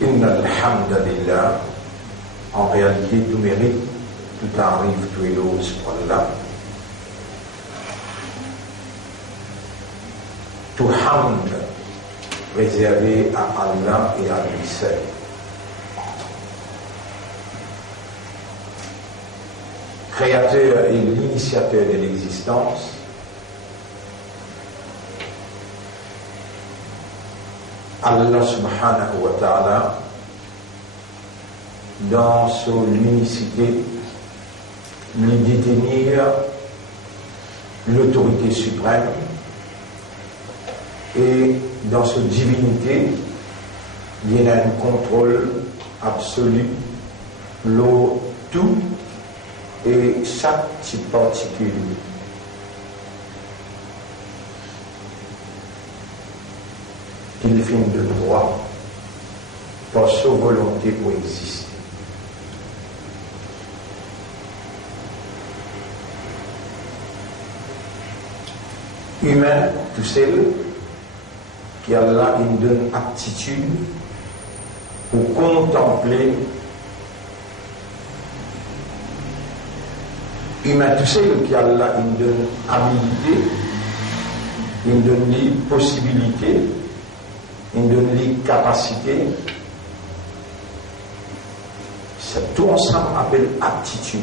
Inna alhamdulillah, en réalité tout mérite, tout arrive, tout éloge pour Allah. Tout hamd réservé à Allah et à lui seul. Créateur et l'initiateur de l'existence, Allah subhanahu wa ta'ala, dans son unicité, lui détenir l'autorité suprême et dans sa divinité, il y a un contrôle absolu, l'eau, tout et chaque petite particule. Qu'il finit de droit par sa volonté pour exister. Humain, tout seul, qui Allah une donne aptitude pour contempler. Humain, tout seul, qui Allah une donne habilité, une donne les possibilités, une donne les capacités. C'est tout ensemble appelle aptitude.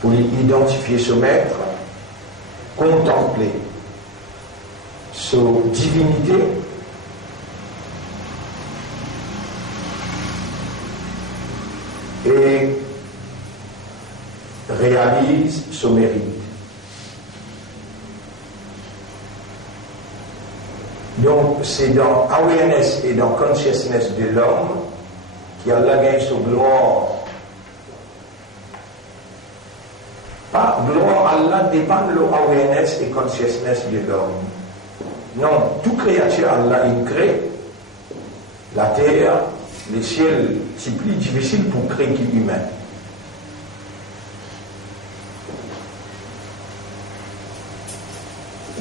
Pour identifier ce maître, contempler sa divinité et réalise son mérite. Donc c'est dans awareness et dans consciousness de l'homme qu'Allah gagne sa gloire. Pas gloire Allah dépend de l'awareness et consciousness de l'homme. Non, toute créature Allah il crée. La terre, les ciels, c'est plus difficile pour créer qu'il humain.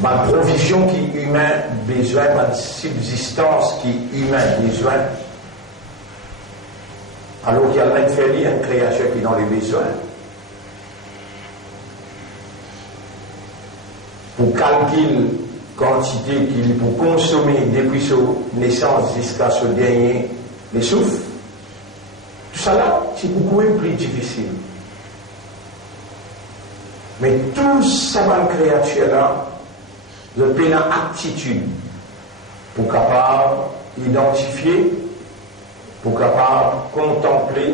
Ma provision qui est humain besoin, ma subsistance qui est humain besoin. Alors qu'il y a une créature qui est dans les besoins. Pour calculer quantité qu'il pour consommer depuis sa naissance jusqu'à ce dernier les souffles, tout ça là, c'est beaucoup plus difficile. Mais tout ça, ma créature là, de pleine aptitude pour capable identifier, pour capable contempler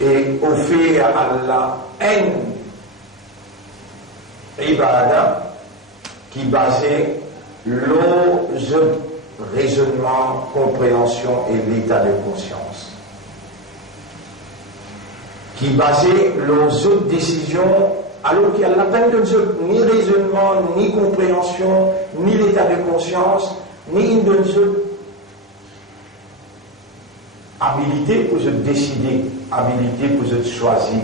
et offrir à Allah un ibadah qui basait l'autre raisonnement, compréhension et l'état de conscience, qui basait leurs autres décisions alors qu'il y a la peine de Dieu, ni raisonnement, ni compréhension, ni l'état de conscience, ni une de Dieu. Habilité pour se décider, habilité pour se choisir.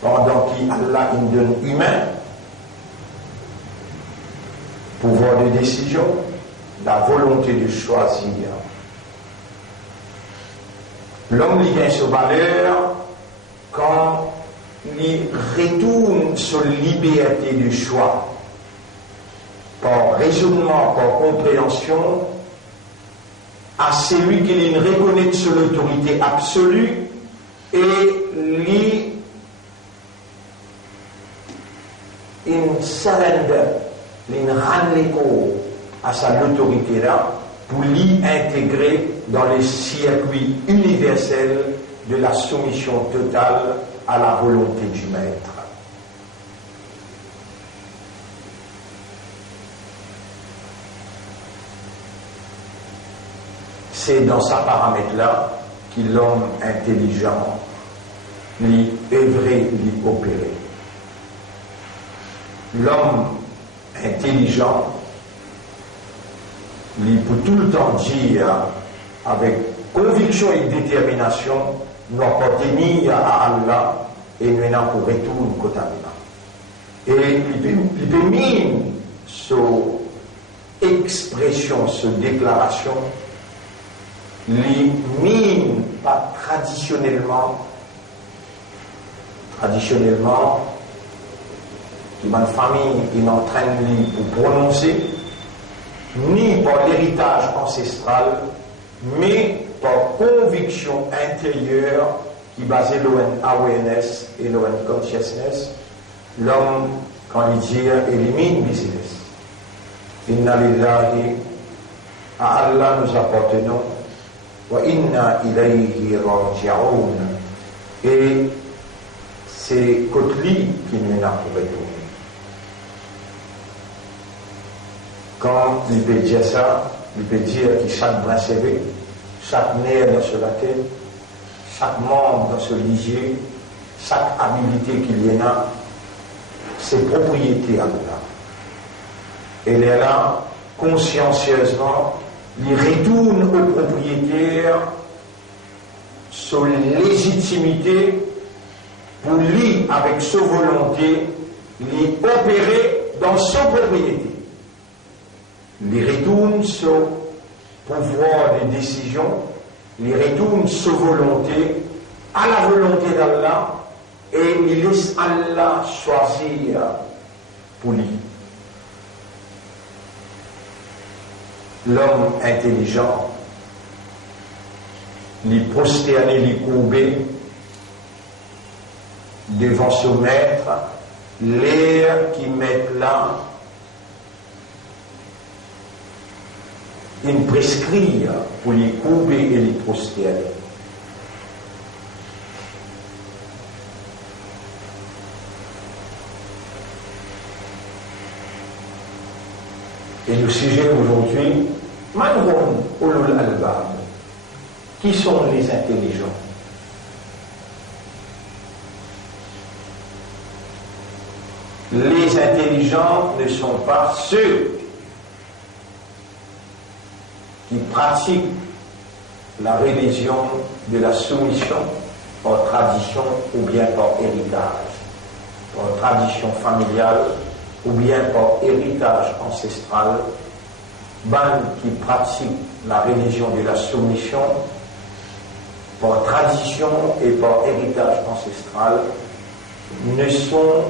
Pendant qu'Allah une donne humain, pouvoir de décision, la volonté de choisir. L'homme lui gagne sa valeur quand il retourne sur liberté du choix, par raisonnement, par compréhension, à celui qui reconnaît sur l'autorité absolue et lui il surrender, il rend l'écho à sa autorité là pour l'y intégrer dans les circuits universels de la soumission totale à la volonté du maître. C'est dans ce paramètre-là que l'homme intelligent l'y œuvrer, l'y opérer. L'homme intelligent lui peut tout le temps dire avec conviction et détermination nous appartenir à Allah et nous n'en pour retour côté Allah. Et il peut mine son expression, cette déclaration, les mine pas traditionnellement, qui ma famille qui entraîne pour prononcer, ni par l'héritage ancestral, mais par conviction intérieure qui basait l'ON awareness et l'ON consciousness, l'homme, quand il dit, élimine business. Inna lillahi, à Allah nous appartenons, wa inna ilayhi raji'un. Et c'est Kotli qui nous a pour retourner. Quand il peut dire ça, il peut dire que chaque brin CV, chaque nerf dans ce laquelle, chaque membre dans ce ligier, chaque habilité qu'il y en a, c'est propriété à Allah. Et là, consciencieusement, il retourne au propriétaire sur légitimité pour lui, avec sa volonté, lui opérer dans sa propriété. Il retourne sur pouvoir de décision, il retourne sa volonté à la volonté d'Allah et il laisse Allah choisir pour lui. L'homme intelligent, les prosterner, les courber devant son maître, l'air qui met là, il prescrit pour les courber et les prosterner. Et le sujet aujourd'hui, Manhum Ulul Albab, qui sont les intelligents? Les intelligents ne sont pas ceux qui pratiquent la religion de la soumission par tradition ou bien par héritage, par tradition familiale ou bien par héritage ancestral. Ben qui pratiquent la religion de la soumission par tradition et par héritage ancestral ne sont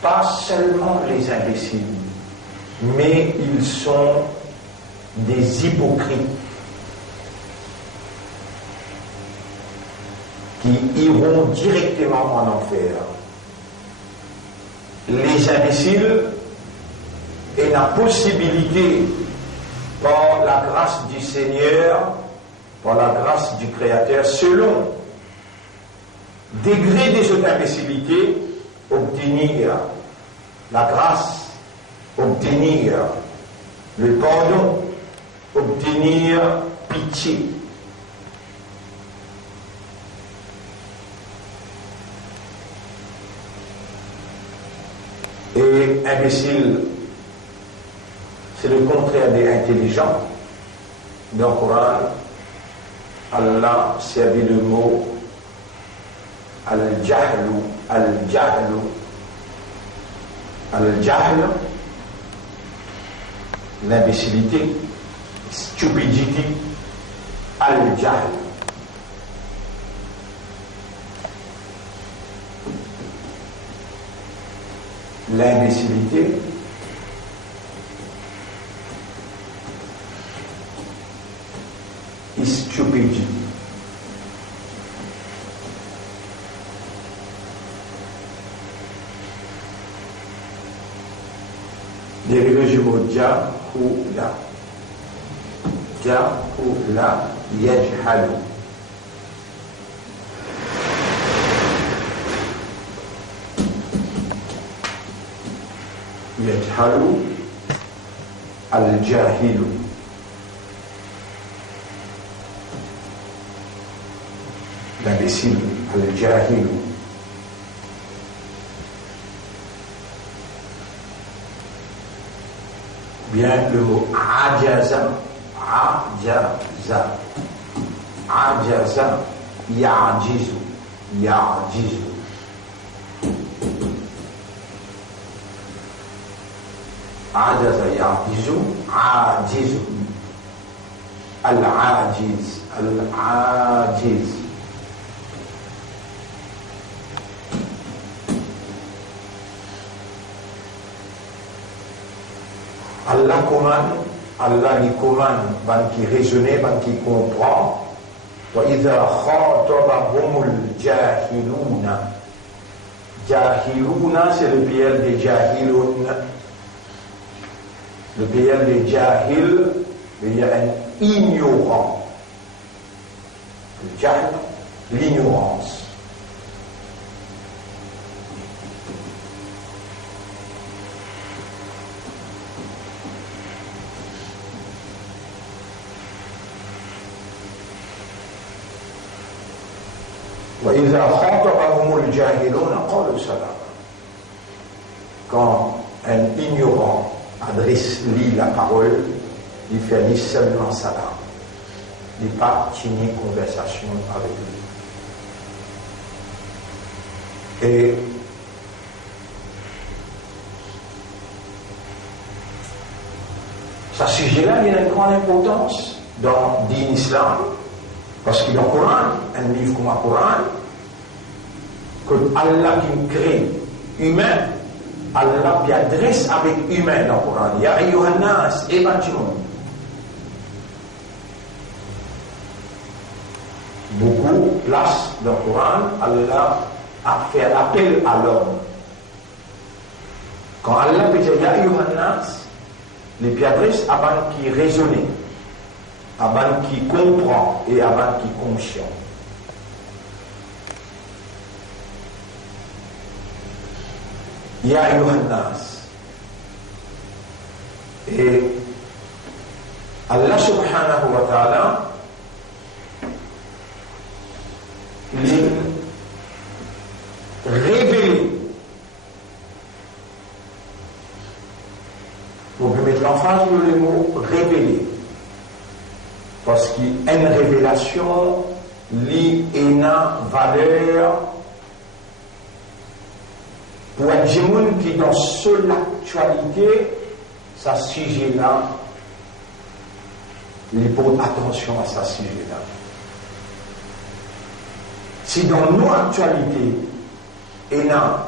pas seulement les imbéciles, mais ils sont des hypocrites qui iront directement en enfer. Les imbéciles et la possibilité par la grâce du Seigneur, par la grâce du Créateur, selon degré de cette imbécilité, obtenir la grâce, obtenir le pardon, obtenir pitié. Et imbécile, c'est le contraire des intelligents. Dans le Coran, Allah servi le mot al-jahlu, al-jahlu, al-jahl, l'imbécilité, stupidité, al-jahl. L'imbécilité, stupidity. Dérivé du mot jahula. Jahula yajhalu. Yajhalu al-jahilu. L'imbécile, al-jahilu. Bien le mot ajaza, ajaza, ajaza, ya'jizu, ya'jizu. عجز يعجز عاجز العاجز العاجز Allah commande, Allah lui commande, ban qui raisonne, ban qui comprend. Wa idha khatabahumul jahiluna. Jahiluna, c'est le PL des jahilun. Le PL des jahil veut dire un ignorant. Le jahl, l'ignorance. وإذا خاطبهم الجاهلون قالوا سلاما. Quand un ignorant lit la parole, il fait ni seulement salam, il n'est pas tenir conversation avec lui. Et ce sujet-là, il y a une grande importance dans l'islam. Parce qu'il y a le Coran, un livre comme le Coran, que Allah qui crée humain, Allah qui adresse avec humain dans le Coran. Il y a Yohannas et Bachimon. Beaucoup de place dans le Coran, Allah a fait appel à l'homme. Quand Allah peut dire Yohannas, les pieds adresse à ban qui raisonne. Avant qui comprend et avant qui conscient. Ya Yohannas. Et Allah subhanahu wa ta'ala les révélé. Vous pouvez mettre l'emphase sur le mot révélé. Parce qu'il y a une révélation, il y a une valeur pour un gens qui dans seule actualité, ce sujet-là, il porte attention à ce sujet-là. Si dans nos actualités, il y a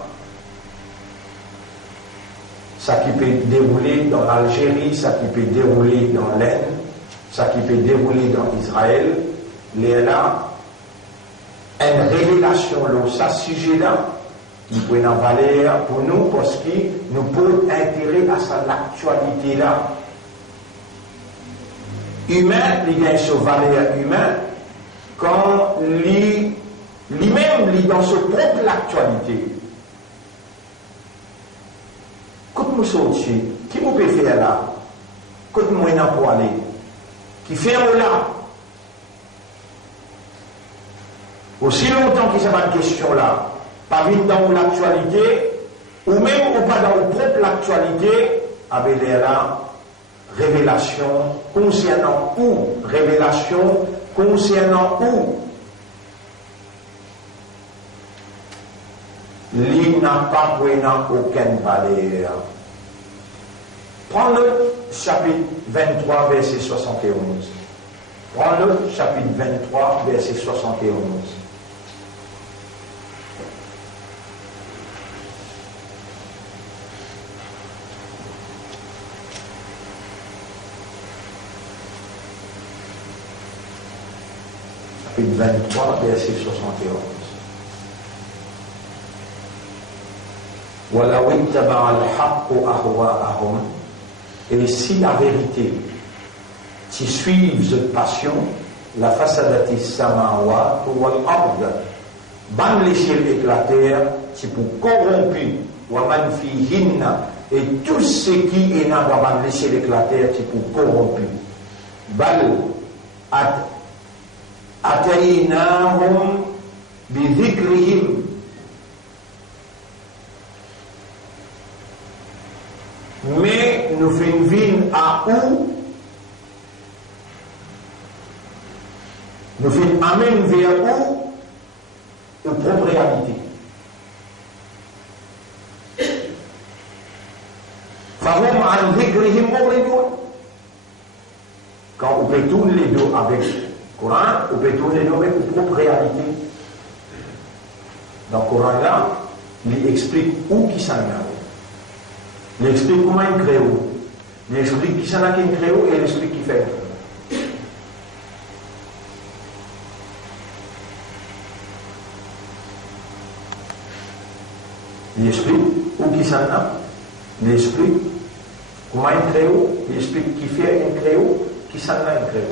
ça qui peut dérouler dans l'Algérie, ça qui peut dérouler dans l'Inde, ça qui peut dérouler dans Israël, il y a une révélation dans ce sujet-là, qui peut être en valeur pour nous parce que nous pouvons intérêt à cette actualité-là. Humain, il y a une valeur humaine quand lui-même est dans sa propre actualité. Quand nous sommes ici, qui vous peut faire là? Quand nous sommes pour aller? Qui fait là? Aussi longtemps qu'il y a une question là, pas venir dans l'actualité, ou même ou pas dans votre propre actualité, avec la révélation concernant où? Révélation concernant où? Il n'a pas aucune valeur. Prends le chapitre 23, verset 71. Prends le chapitre 23, verset 71. Chapitre 23, verset 71. وَلَوْ اتَّبَعَ الْحَقُّ أَهْوَاءَهُمْ. Et si la vérité, si suivent cette passion, la fasadati samawat wal ard, ban les ciels et la terre, c'est pour corrompu, wa man fihinna, et tout ce qui est dans ban les ciels et la terre, c'est pour corrompu. Bal ataynahum bi dhikrihim. Mais nous faisons une vie à où? Nous faisons amène vers où? Aux propres réalités. Fahum an peut tourner les deux avec le Coran, on peut tourner les deux avec une propre réalité. Dans le Coran là, il explique où qui s'en a. Il explique comment il crée. Il explique qui s'en a qui crée et il explique qui fait. Il explique où qui s'en a. Il explique comment il crée. Il explique qui fait un crée, qui s'en a un crée.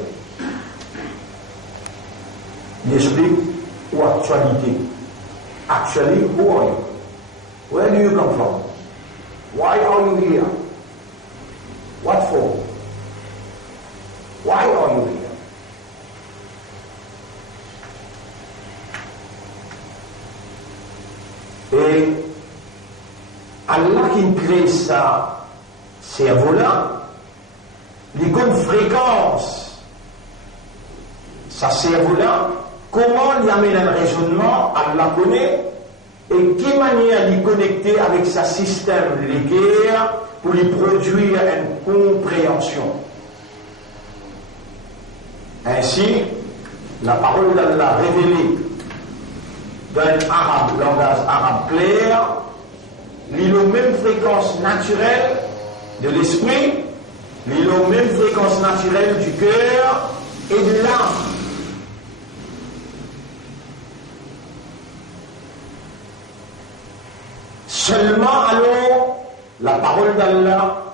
Il explique où actualité. Actually, who are you? Where do you come from? Why are you here? What for? Why are you here? Et Allah qui crée ça, cerveau-là, il connaît fréquence, ça cerveau-là, comment il amène un raisonnement, Allah connaît, et qui manière d'y connecter avec sa système léguère pour lui produire une compréhension. Ainsi, la parole d'Allah révélée d'un arabe, langage arabe clair, lit aux mêmes fréquences naturelles de l'esprit, lit aux mêmes fréquences naturelles du cœur et de l'âme. Seulement alors, la parole d'Allah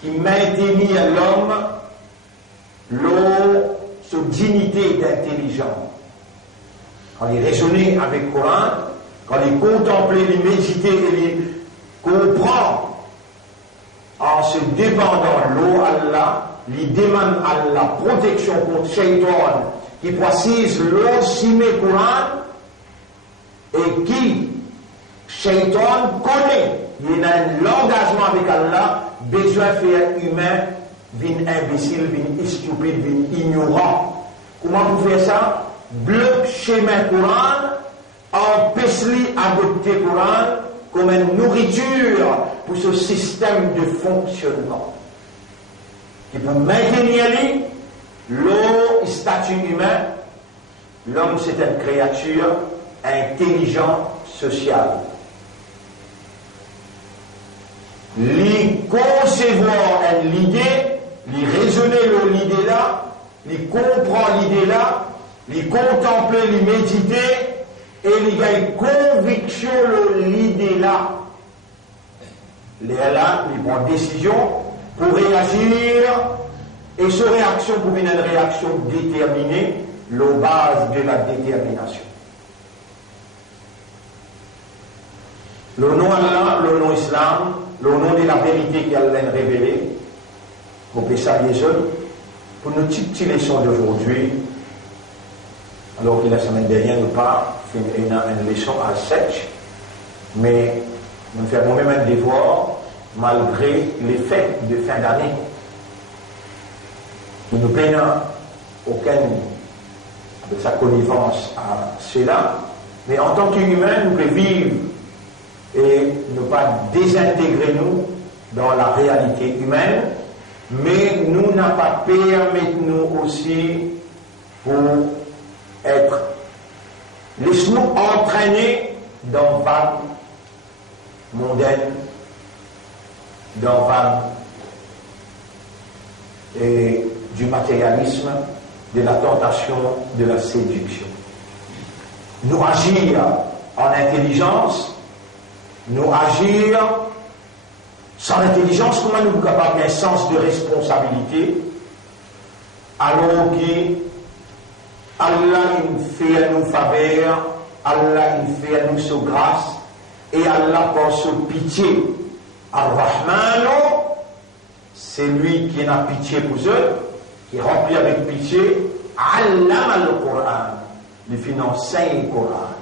qui maintenit à l'homme sa dignité d'intelligence. Quand il raisonnait avec le Coran, quand il contemplait, il méditait et il comprend en se dépendant l'eau Allah, il demande à la protection contre Shaitan qui précise l'eau simé Coran et qui Shaitan connaît, il a un engagement avec Allah, besoin de faire humain, vin imbécile, vin stupide, vin ignorant. Comment vous faites ça? Bloc chemin Coran, empêche-lui adopter Coran comme une nourriture pour ce système de fonctionnement. Et pour maintenir l'eau, statut humain, l'homme c'est une créature intelligente, sociale. Lui concevoir l'idée, lui raisonner l'idée là, lui comprendre l'idée là, lui contempler, lui méditer, et lui gagne conviction l'idée là. Là, il prend décision pour réagir, et cette réaction pour une réaction déterminée, la base de la détermination. Le nom Allah, le nom Islam, le nom de la vérité qu'Allah a révélée, on peut saluer pour nos petites leçons d'aujourd'hui, alors que la semaine dernière nous pas fait une leçon à 7, mais nous faisons même un devoir malgré les fêtes de fin d'année. Nous ne peinons aucune de sa connivence à cela, mais en tant qu'humains, nous pouvons vivre et ne pas désintégrer nous dans la réalité humaine, mais nous n'a pas permis nous aussi pour être, laisse-nous entraîner dans vague mondaine, dans vague et du matérialisme, de la tentation, de la séduction. Nous agir en intelligence, nous agir sans intelligence, comment nous sommes capables d'un sens de responsabilité, alors qu'Allah fait à nous faveur, Allah fait à nous sa grâce, et Allah pense sa pitié. Ar-Rahman, c'est lui qui a pitié pour eux, qui remplit avec pitié, Allama al-Qur'an, lui finance le Coran.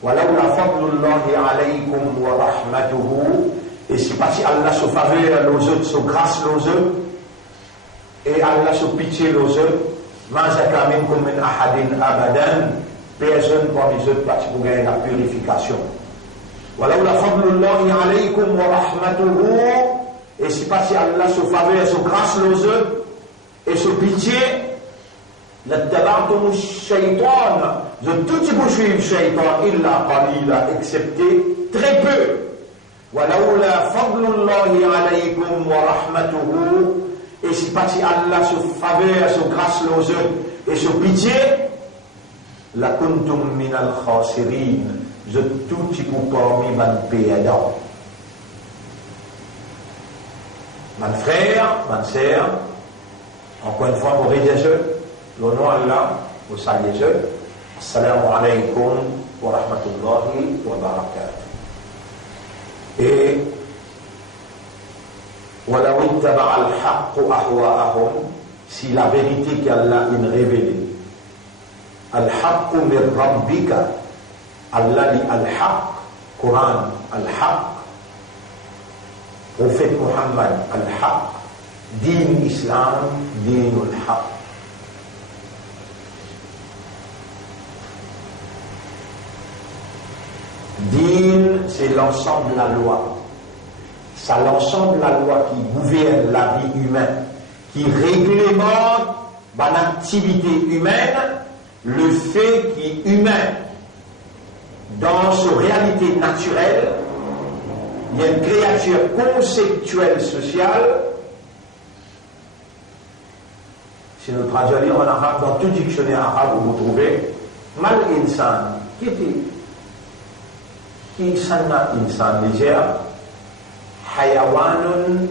وَلَوْلَا فَضْلُ اللَّهِ عَلَيْكُمْ وَرَحْمَتُهُ. Et c'est parce qu'Allah se faveur aux autres, se grâce aux autres, et Allah se pitié aux autres, مَا زَكَى مِنْكُمْ مِنْ أَحَدٍ أَبَدًا. Personne parmi les autres parce pour gagner la purification. وَلَوْلَا فَضْلُ اللَّهِ عَلَيْكُمْ وَرَحْمَتُهُ. Et c'est parce qu'Allah se faveur, se grâce aux autres, et se pitié, لاتبعتم الشيطان, je tout y vous suivre shaitan illa qalila, excepté très peu. ولولا فضل الله عليكم ورحمته, et si pas si Allah se faveur, se grâce aux hommes et se pitié, la kuntum min al khasirin, je tout y vous parmi man perdant. Mon frère, ma sœur, encore une fois pour aider ceux, le nom Allah, vous saluez ceux. Assalamu alaikum wa rahmatullahi wa barakatuh. Et وَلَوْ اتَّبَعَ الْحَقُّ أَهْوَاءَهُمْ, si la vérité qu'Allah a révélée, الْحَقُّ مِنْ رَبِّكَ, Allah dit al-haq, Coran, al-haq, prophète Muhammad, al-haq, din Islam, din al-haq. Din, c'est l'ensemble de la loi. C'est l'ensemble de la loi qui gouverne la vie humaine, qui réglemente l'activité humaine, le fait qui est humain. Dans sa réalité naturelle, il y a une créature conceptuelle sociale. Si nous traduisons en arabe, dans tout dictionnaire arabe, vous trouvez mal insan. Qui sanna insan déjà hayawanun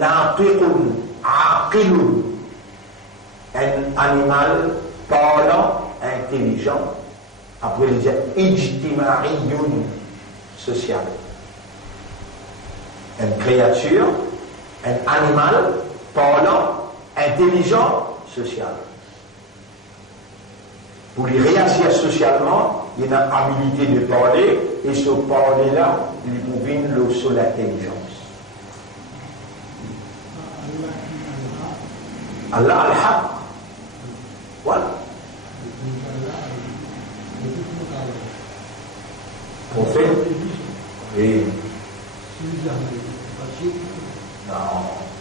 naqiqun aqilun, un animal parlant, intelligent. Après il dit ijtima'iyun, social. Une créature, un animal parlant, intelligent, social. Pour les réagir socialement, il y a une habilité de parler, et ce parler-là, il pouvait le sur l'intelligence. Allah al-Haq. Voilà. Prophète. Et non,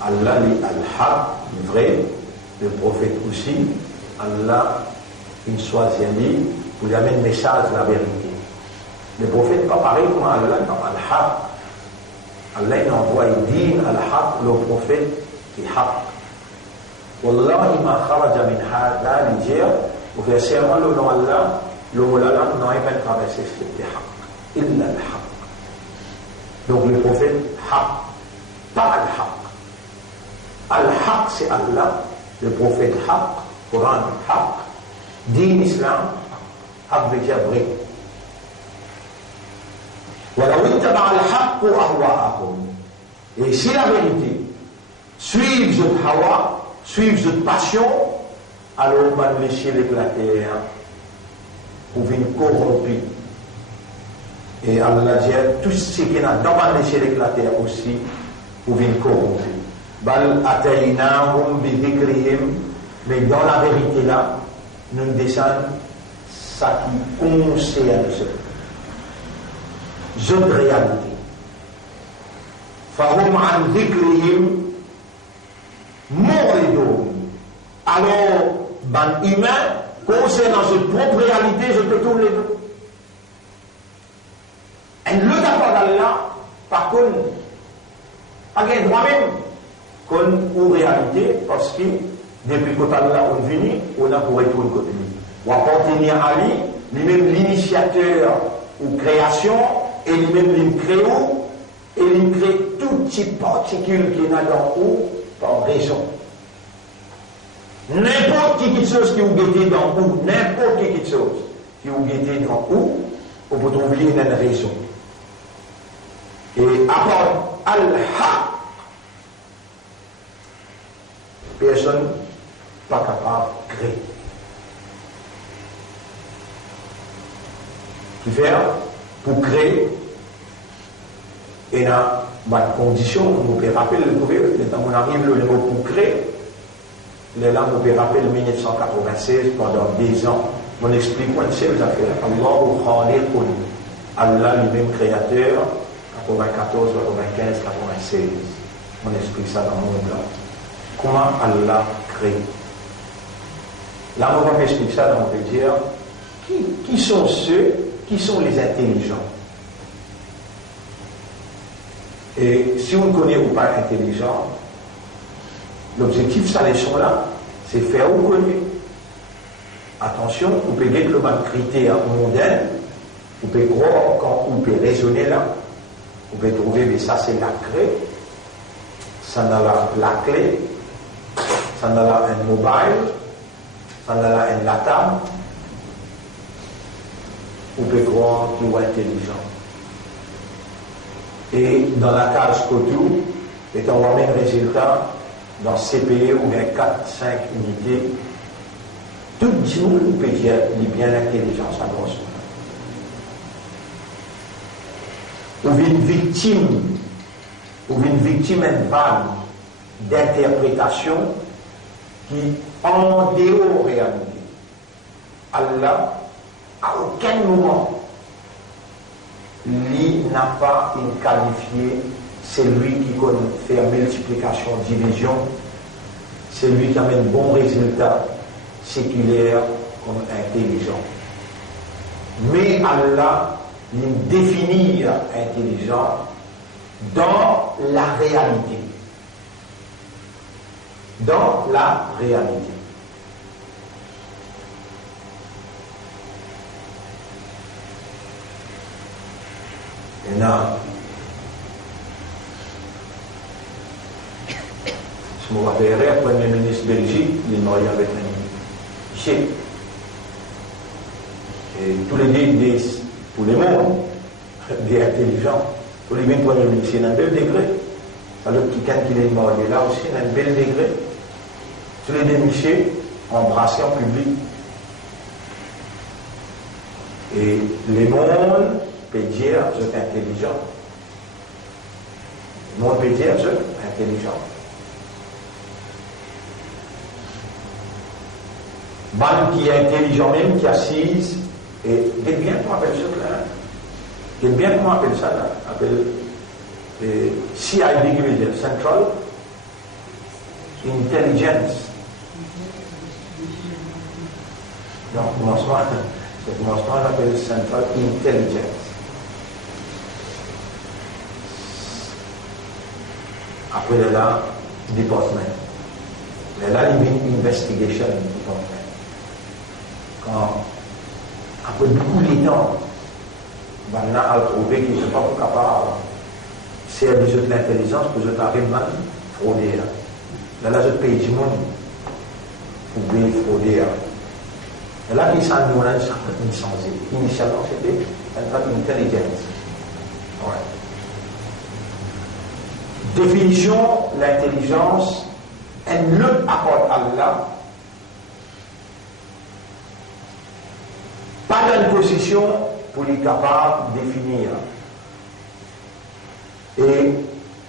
Allah est al-Haq, vrai, le prophète aussi. Allah, une choisième ligne, vous amène le message de la vérité. Le prophète n'est pas pareil comme Allah dans al-Haq. Allah il envoie din al-Haq, le prophète qui est Haq. Wallahi ma kharaja min hadha li dire, au verset avant le nom Allah, le mot Allah n'a pas traversé ce Haq. Illa al-Haq. Donc le prophète Haq, pas al-Haq. Al-Haq c'est Allah, le prophète Haq, Coran Haq, din Islam, Haq veut dire vrai. Et si la vérité suivre votre hawa, suivre votre passion, alors on va laisser l'éclater pour venir corrompu. Et Allah dit tout ce qui est dans le laisser l'éclater aussi pour venir corrompu. Bal ataynahum bi dhikrihim, mais dans la vérité là, nous descendons ça qui concerne ce réalité. Fahum an dhikrihim muridun. Alors, ban humain, concernant cette propre réalité, je peux tourner les deux. Et le d'accord d'Allah, par contre, pas de droit même, comme en réalité, parce que depuis que Allah est venu, on a pour retourner côté lui. On appartenir à lui, lui-même l'initiateur ou création, et lui-même l'incréo, et l'incrée tout type particule qui est dans où, par raison. N'importe qui chose qui vous guette dans où, n'importe qui chose qui vous guette dans où, on peut trouver une raison. Et à part Al-Haq, personne pas capable de créer. Qui fait pour créer, et dans ma condition, vous pouvez rappeler le gouvernement, quand on arrive le mot pour créer, les langues vous pouvez rappeler 1996, pendant 10 ans, on explique quoi c'est les affaires. Allahu khaliqun, Allah lui-même créateur, 94, 95, 96. On explique ça dans le monde là. Comment Allah crée. Là, on va m'expliquer ça, donc on peut dire qui sont ceux qui sont les intelligents. Et si on ne connaît ou pas intelligent, l'objectif, ça leçon là, c'est faire ou connaître. Attention, vous pouvez dire que le même critère mondain, vous pouvez croire quand vous pouvez raisonner là, vous pouvez trouver, mais ça c'est la clé, ça n'a la clé, ça n'a un mobile, ça n'a un latam, vous pouvez croire qu'il est intelligent. Et dans la case Kotou, et on voit même résultat dans CPE ou bien 4-5 unités, tout le monde peut dire qu'il est bien intelligent, ça grosse. Ou une victime une vague d'interprétation qui en dehors réalité. Allah, à aucun moment, lui n'a pas qualifié celui qui connaît faire multiplication, division, celui qui amène bon résultat séculaire comme intelligent. Mais Allah il définit intelligent dans la réalité. Dans la réalité. Et là, je me rappellerai, le Premier ministre Belgique, il est marié avec un chef. Et tous les deux, pour les mondes, des intelligents, pour les mêmes Premier ministre, il y a un bel degré. Alors, quelqu'un qui est marié là aussi, il y a un bel degré. Tous les deux, Michel, embrassés en public. Et les mondes peut dire, je suis intelligent. Le monde peut dire, je suis intelligent. Ban qui est intelligent même, qui assise, et quel bien qu'on appelle ça là? Quel bien qu'on appelle ça là? Appelle CID qui veut dire Central Intelligence. Donc, commencement, on appelle Central Intelligence. Après là, Department. Mais là, il y a une investigation department. Quand, après beaucoup de temps, on a trouvé qu'ils ne sont pas capables de faire des autres l'intelligence pour les arriver à frauder. Là, les autres pays du monde, pour bien frauder. Et là, ils sont changé. Initialement, c'était intelligence. Ouais. Définition, l'intelligence, elle le apporte à Allah. Pas dans une position pour les capables de définir. Et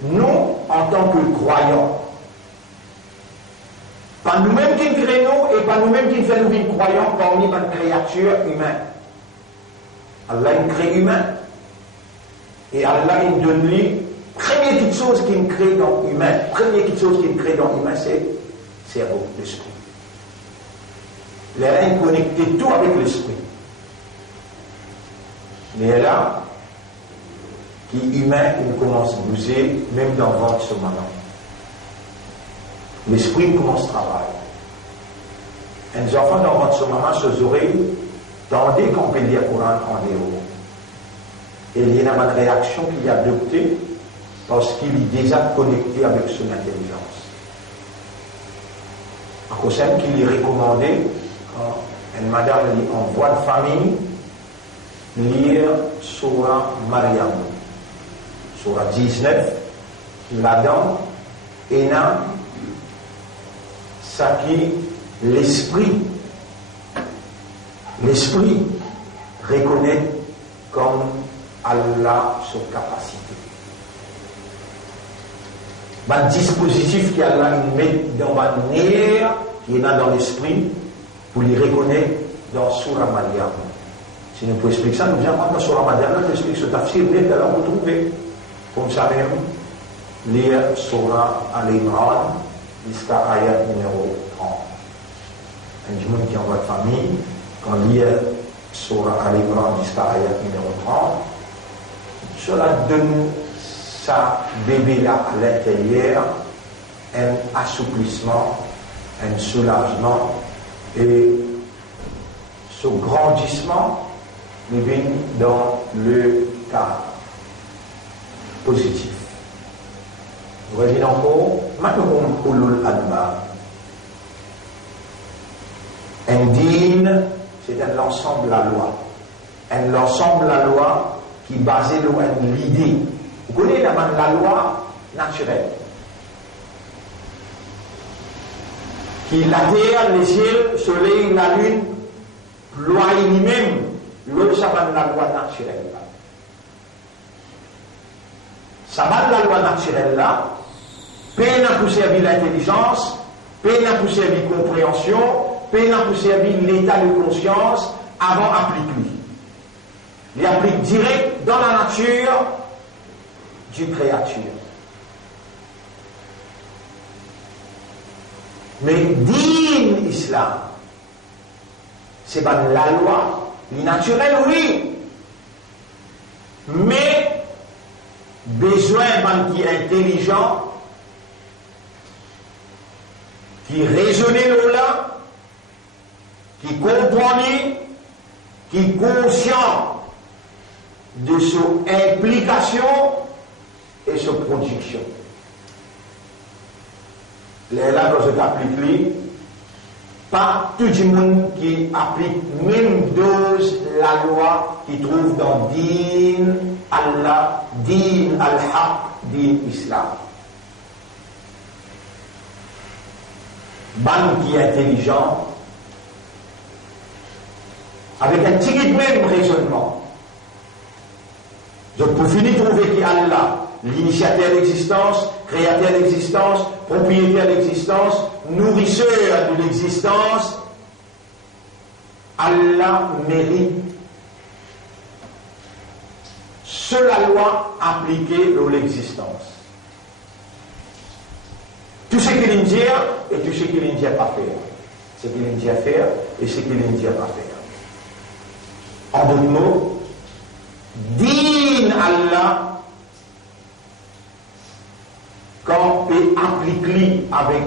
nous, en tant que croyants, pas nous-mêmes qui créons et pas nous-mêmes qui faisons une croyance parmi les créatures humaines. Allah il crée humain. Et Allah il donne lui, première petite chose qu'il crée dans l'humain, première petite chose qu'il crée dans l'humain, c'est cerveau, l'esprit. Les reins connectent tout avec l'esprit. Mais là, qui humain, il commence à bouger, même dans le ventre ce moment. L'esprit commence à travailler. Et les enfants dans le ventre ce moment, ses oreilles, tandis qu'on peut lire le Coran en dehors. Et il y a une réaction qu'il a adoptée parce qu'il est déjà connecté avec son intelligence. À cause même qu'il est recommandé, quand une madame en voie de famille, lire Surah Maryam, Surah 19, là-dedans, et là, ça qui l'esprit reconnaît comme Allah sa capacité. Un dispositif qu'Allah met dans la manière qui est là dans l'esprit pour les reconnaître dans Surah Maryam. Si nous pouvons expliquer ça, nous disons dans Surah Maryam, nous expliquons ce tafsir, nous allons retrouver. Comme ça même, lire Surah Al-Imran jusqu'à ayat numéro 30. qui ont votre famille, quand lit sur Al-Imran jusqu'à ayat numéro 30, cela donne sa bébé là à l'intérieur un assouplissement, un soulagement et ce grandissement nous vient dans le cas positif. Vous revenez encore, maintenant on ulul albab. Un dîne, c'est un ensemble de la loi. Un ensemble de la loi qui est basé sur l'idée. Vous connaissez la loi naturelle. Qui la terre, les ciels, le soleil, la lune, loi lui-même, l'autre ça va la loi naturelle. Ça va la loi naturelle là, peine pour servir l'intelligence, peine pour servir la compréhension, peine pour servir l'état de conscience avant d'appliquer. Il applique direct dans la nature du créature. Mais din islam, c'est pas la loi, naturelle, oui. Mais besoin d'un qui est intelligent, qui raisonne là, qui comprend, qui est conscient de son implication et son production. Là, quand je t'applique, pas tout le monde qui applique même dose la loi qui trouve dans Din Allah, Din al-Haq, Din Islam. Ban qui est intelligent, avec un petit même raisonnement. Donc pour finir, trouver qui Allah, l'initiateur d'existence, créateur d'existence, propriétaire d'existence, nourrisseur de l'existence, Allah mérite seule la loi appliquée dans l'existence. Tout ce qu'il dit et tout ce qu'il ne dit pas faire. Ce qu'il ne dit faire et ce qu'il ne dit pas faire. En d'autres mots, din Allah, quand on peut appliquer avec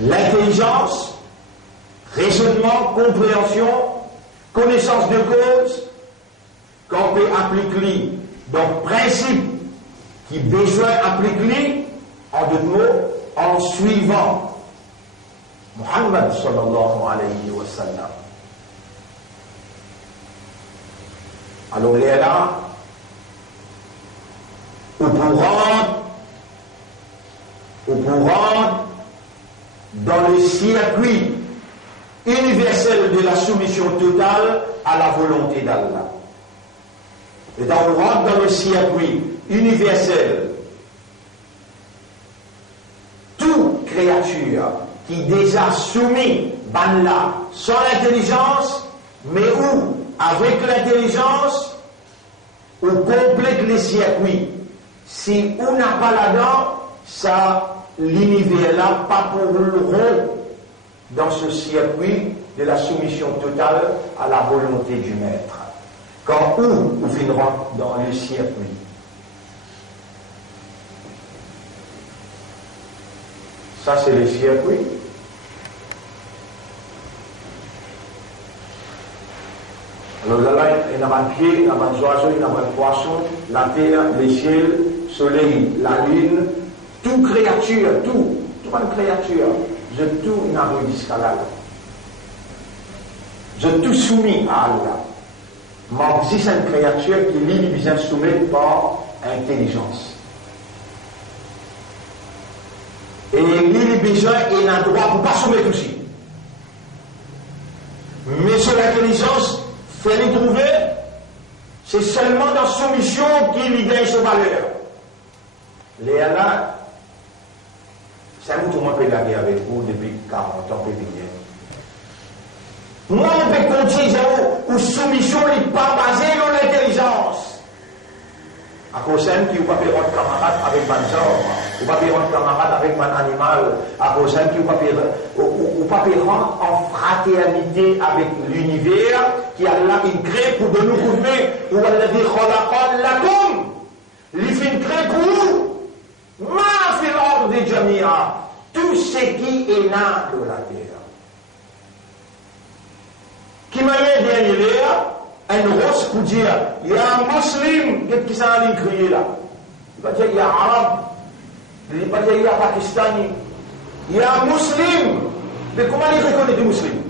l'intelligence, raisonnement, compréhension, connaissance de cause, quand on peut appliquer donc principe qui besoin d'appliquer, en d'autres mots, en suivant Muhammad sallallahu alayhi wa sallam. Alors il est là, ou pour rendre dans le circuit universel de la soumission totale à la volonté d'Allah. Et donc on rentre dans le circuit universel. Toute créature qui déjà soumis là, sans l'intelligence, mais où, avec l'intelligence, on complète les circuits. Si on n'a pas là-dedans, ça, l'univers-là, pas pour le rond dans ce circuit de la soumission totale à la volonté du maître. Quand on viendra dans le circuit. Ça, c'est le circuit. Alors là, il y a un pied, il y a un oiseau, il y a un poisson, la terre, les ciels, le soleil, la lune, toute créature, toute créature, je tout n'a pas d'escalade. Je tout soumis à Allah. Mais si c'est une créature qui lui besoin soumise par intelligence. Et lui besoin, il a droit pour ne pas soumettre aussi. Mais sur l'intelligence, fait les trouver, c'est seulement dans soumission qu'il lui gagne sa valeur. Les Allah, c'est un mot que je peux avec vous depuis 40 ans, bien. Moi, on peut continuer où soumission n'est pas basée sur l'intelligence. À cause de qui vous pas faire votre camarade avec Banzor, Ou pas faire un camarade avec un animal à cause d'un qui ou pas faire en fraternité avec l'univers qui a là une crée pour de nous gouverner. Ou Allah dit khalaqan lakum. Il fait une crée pour vous. Ma fil ardi jamia. Tout ce qui est là de la terre. Qui m'a dit derrière, un rose pour dire, il y a un musulman qui s'en a crié là. Il va dire, il y a un arabe. Il va dire, il y a un pakistani. Il y a un musulman. Mais comment il reconnaît des musulmans?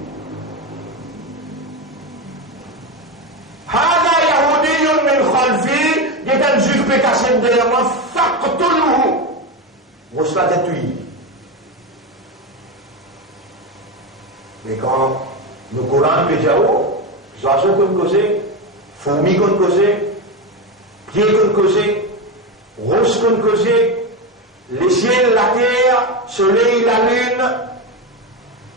هذا يهودي من خلفي جدا juif peut cacher derrière moi فاقتلوه. Roche la tête lui. Mais quand le Coran peut dire, oiseaux qu'on causait, fourmis qu'on causait, pieds qu'on causait, roses qu'on causait, les ciels, la terre, soleil, la lune,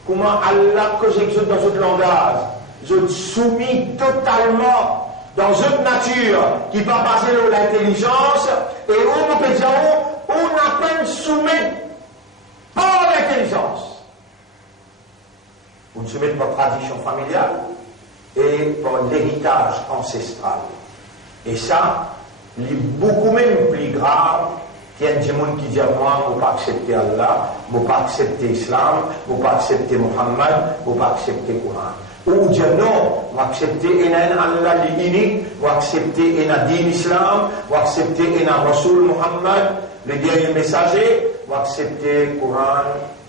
comment Allah causait dans notre langage, ils ont soumis totalement dans une nature qui va passer de l'intelligence, et on peut dire, on a peine soumis par l'intelligence. Vous ne soumettez pas tradition familiale et par l'héritage ancestral. Et ça, il est beaucoup même plus grave qu'il y a des gens qui disent moi, je ne peux pas accepter Allah, je ne peux pas accepter l'Islam, je ne peux pas accepter Muhammad, je ne peux pas accepter le Coran. Ou dire non, je vais accepter un Allah l'unique, je vais accepter un din Islam, je vais accepter un Rasul Muhammad, le dernier messager, je vais accepter le Coran.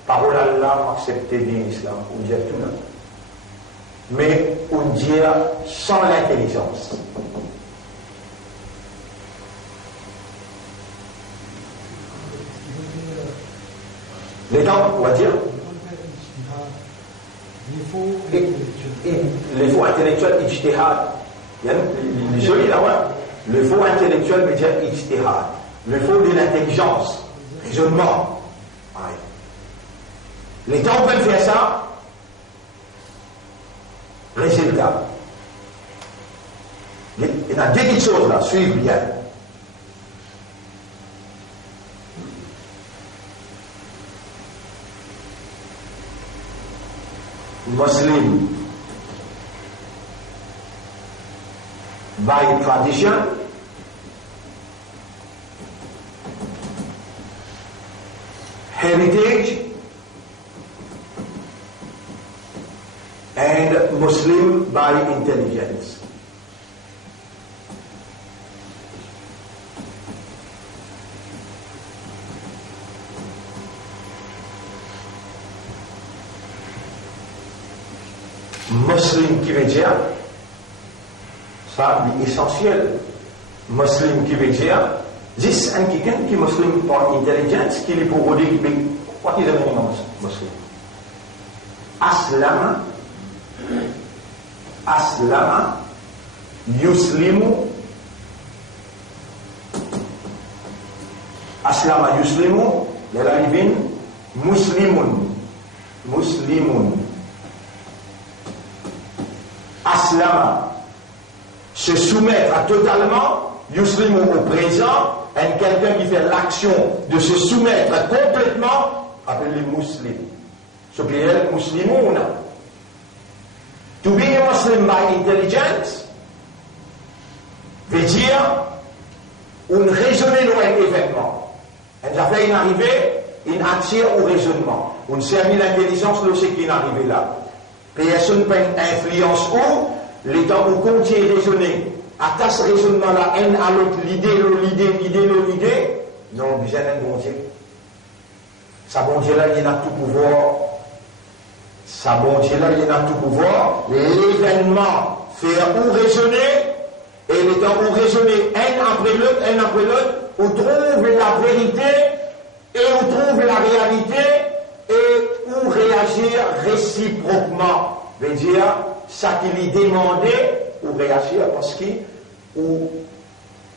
Parole Allah, accepter l'islam, on dit tout là. Mais on dit sans l'intelligence. Les temps, on va dire. Les faux intellectuels, ijtihad. Les jolis là, ouais. Le faux intellectuel veut dire ijtihad. Le faux de l'intelligence, raisonnement. Ouais. Les temps peuvent faire ça. Résultat. Il y a deux petites choses là, suivez bien. Muslim by tradition, heritage, and Muslim by intelligence. Muslim qui veut dire, ça c'est essentiel. Muslim qui veut dire, this and qui est Muslim par intelligence, qui est pour dire, what is the meaning of Muslim? Aslama, yuslimu, aslama yuslimu, l'alivin, muslimun, aslama, se soumettre totalement, yuslimu au présent, et quelqu'un qui fait l'action de se soumettre complètement, appelé muslim. Ce qui est muslimouna. To be a Muslim by intelligence veut dire on raisonner dans un événement. On a fait une arrivée, une attire au raisonnement. On s'est mis l'intelligence de ce qui est arrivé là. Personne peut influence où les temps où on tient raisonner. À ce raisonnement-là, un à l'autre, l'idée, non, besoin d'un bon Dieu. Ça, bon Dieu là, il a tout pouvoir. Ça, bon Dieu là, il a tout pouvoir. L'événement fait où raisonner, et les temps où raisonner, un après l'autre, on trouve la vérité, et on trouve la réalité, et où réagir réciproquement. Veut dire, ça qu'il est demandé, ou réagir parce qu'il ou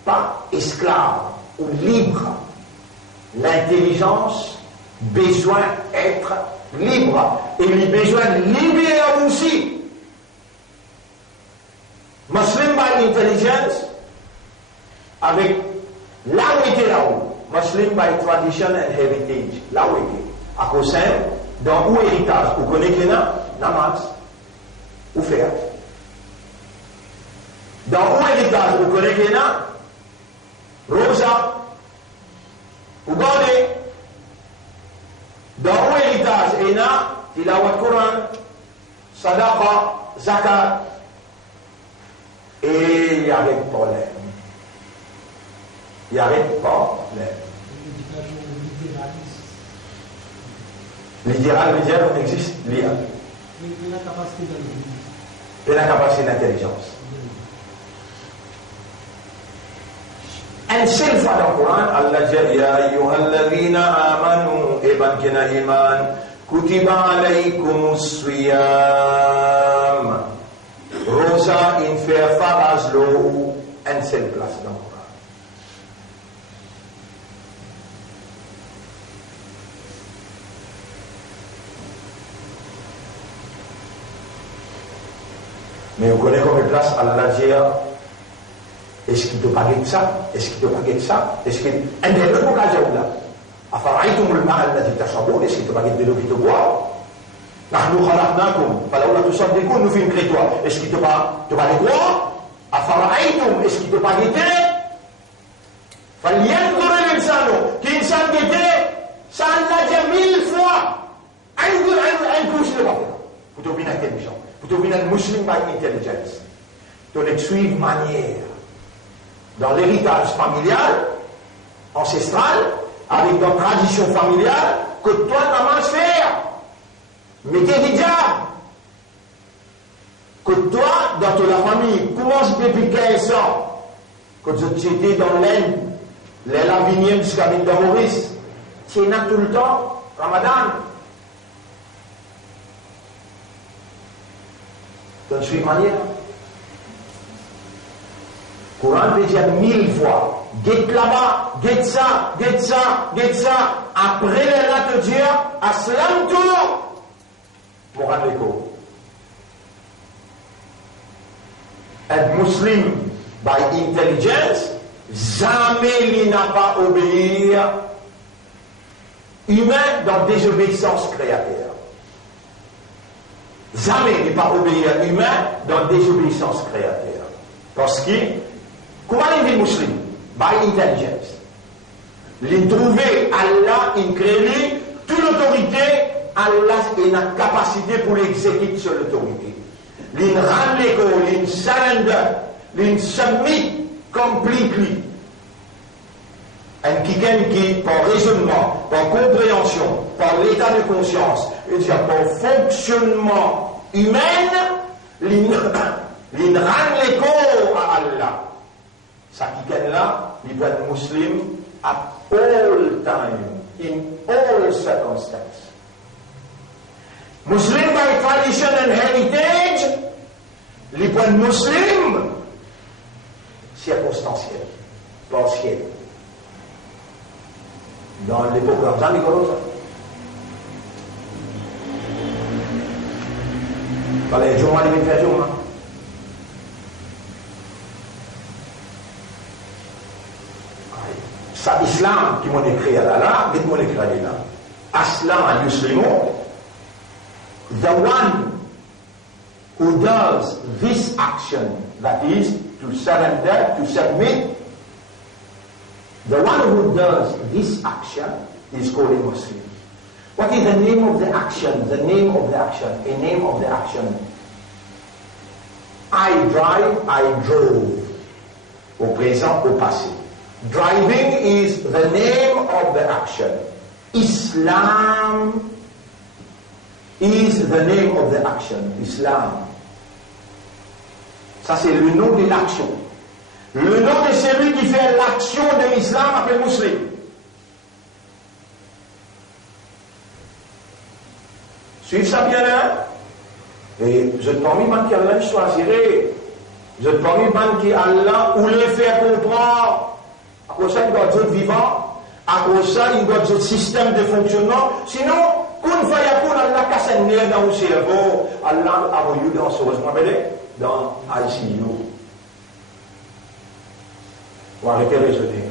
pas esclave, ou libre. L'intelligence, besoin d'être libre. Et il a besoin de libérer aussi. Muslim by intelligence, avec là où était là-haut. Muslim by tradition and heritage. Là où il est. À cause dans où héritage, vous connaissez qu'il y a namaz, ou faire. Dans où héritage, vous connaissez qu'il y a rosa, ou gardez. Dans où héritage, il y a tilawat Quran, sadaqa, zakat, et il y a des problèmes. Il n'y a rien de problème. L'idéal existe, il y a. Et la capacité d'intelligence. Un seul fois dans le Coran, Allah dit Ya ayyuhalladhina amanu iban kina iman kutiba alaykumus siyam rosa in faire faraz lo un seul place dans le Coran. Mais vous connaissez comme place Allah dit est-ce qu'il ne peut pas dire ça? Est-ce qu'il ne peut pas dire ça? Est-ce qu'il un des deux occasions là? أفرأيتم الماء الذي تشربون? Est-ce qu'il ne peut pas dire de l'eau qui te boit? نحن خلقناكم فلولا تصدقون nous films crétois. Est-ce qu'il ne peut pas dire quoi? أفرأيتم est-ce qu'il ne peut pas dire فلينظر الإنسان كإنسان guetté ça Allah dit 1000 fois un couche de bafia. Vous devez être intelligent. Vous devez être musulman by intelligence. Vous devez suivre manière dans l'héritage familial, ancestral, avec notre tradition familiale, que toi t'as faire. Mettez déjà que toi, dans ta famille, commence depuis 15 ans, que tu étais dans l'Inde, les Laviniens jusqu'à l'île de Maurice, tu es là tout le temps, Ramadan. Donc, je suis manière. Courant peut dire 1000 fois. Guette là-bas, guette ça, guette ça, guette ça. Après, elle va te dire, Aslam tour. Moran Leko. Être musulman by intelligence, jamais il n'a pas obéir humain dans désobéissance créateur. Jamais il n'est pas obéir humain dans désobéissance créateur. Parce que, comment il est musulman? By intelligence. Il trouve Allah, il crée toute l'autorité, Allah a la capacité pour l'exécuter sur l'autorité. Il rend l'écho, il surrender, il submit completely. Un quelqu'un qui, par raisonnement, par compréhension, par l'état de conscience, et par fonctionnement humain, il rend l'écho à Allah. Ça quelqu'un-là, il doit être musulman at all time, in all circumstances. Muslim by tradition and heritage, il doit être musulman circonstanciel, partiel. Dans l'époque d'Arjan, il connaît ça. Dans les jours de l'imitation, ça, l'islam qui m'a écrit à là, qui m'a écrit à là. Aslam al-Muslimu, the one who does this action, that is, to surrender, to submit, the one who does this action is called a Muslim. What is the name of the action? The name of the action. A name of the action. I drive, I drove. Au présent, au passé. Driving is the name of the action. Islam is the name of the action. Islam. Ça, c'est le nom de l'action. Le nom de celui qui fait l'action de l'islam appelé musulman. Suivez ça bien là. Et je ne parle pas qu'Allah choisirait. Je ne parle pas qu'Allah ou le faire comprendre. À cause ça, il doit être vivant. À cause ça, il doit être un système de fonctionnement. Sinon, qu'on va y avoir Allah casse un nerf dans le cerveau. Allah a voulu dans ce dans ICU. On va arrêter de raisonner.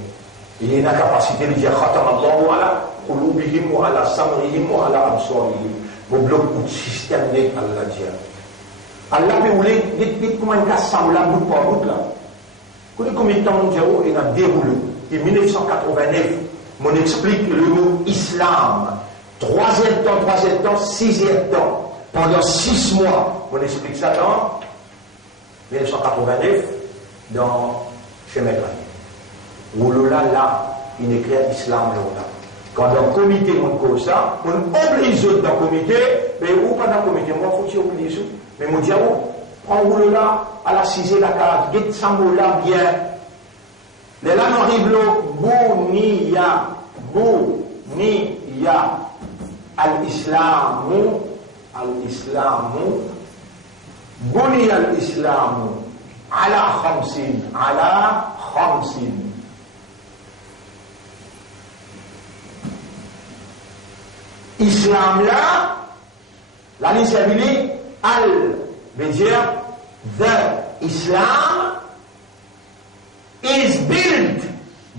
Il y a une capacité de dire Khatamallahu ala qulubihim wa ala samrihim wa ala absarihim. Vous bloquez le système de Allah dit. Allah peut vous dire comment il a semblé bout par bout là. Combien de temps il a déroulé. En 1989, on explique le mot islam. 3e temps, 6e temps. Pendant 6 mois, on explique ça dans 1989, dans Cehl Meeah. Ouloula, là, il écrit islam là. Quand dans le comité, on cause ça, on oblige dans le comité, mais ou pas dans le comité, moi, il faut que je oublie. Mais on dit, prends Ouloula à la 6e la case, guette ça là bien. Les là, on arrive là, Bouniya, al-Islamu, Buniya al-Islamu, ala khamsin. Islam là, la ligne al veut dire the Islam is built,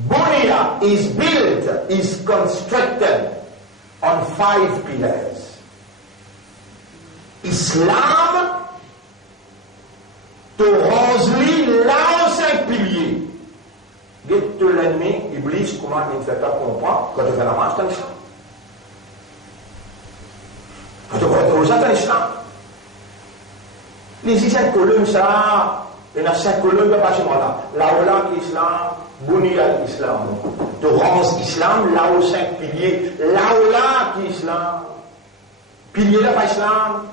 Buniya is built, is constructed on 5 pillars. Islam te rosely là aux 5 piliers. Dites l'ennemi, Iblis, comment il ne fait pas comprendre quand tu fais la marche dans l'islam. Quand tu vois aux l'islam. Les 5 colonnes, ça, il y a 5 colonnes de bâtiment là. Là qui est l'islam, Buniya l'islam. Tu rends l'islam là aux 5 piliers. Là qui est l'islam. Pilier là, pas l'islam.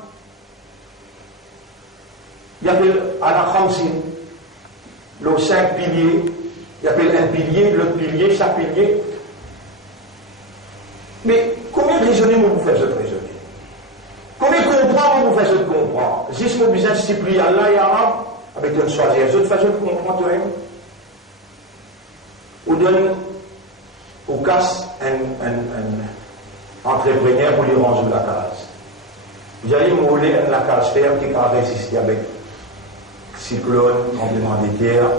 Il y a à la khamsin, les 5 piliers, il y a un pilier, l'autre pilier, chaque pilier. Mais combien de raisonner vous faites ce raisonner? Combien de comprendre vous faites ce comprendre? Si mon business s'y Allah et Arabe, avec une soirée, les autres façons de comprendre toi-même. Ou donne au casse un entrepreneur pour lui ranger la case. Vous allez me rouler la case faire qui a résisté avec cyclone, tremblement de terre,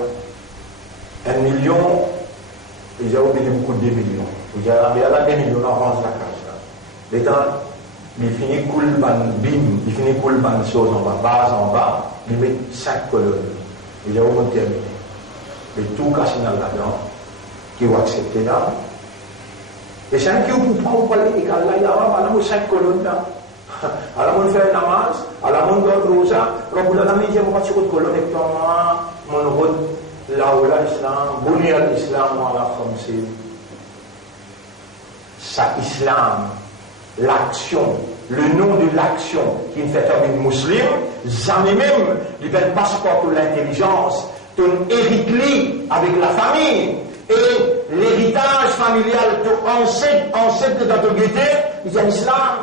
1 million, ils ont oublié beaucoup de 2 millions. Vous avez là 2 millions, on range la case. L'état, il finit cool ban bim, il finit cool ban chose en bas, base en bas, il met 5 colonnes. Ils ont terminé. Et tout casse là-dedans, qui vont accepter là. Et c'est un qui vous prend pour aller, et là, il y a 5 colonnes là. Alors on fait namaz, alors on doit rosa, quand vous l'avez dit, on va tirer de colonne avec toi, mon route, là où l'islam, Buniya l'islam, ala khamsin. Ça, islam, l'action, le nom de l'action qui ne fait un musulman, jamais même, il fait un passeport pour l'intelligence, ton hérite avec la famille, et l'héritage familial, ton ancêtre de ton guetté, il y a l'islam.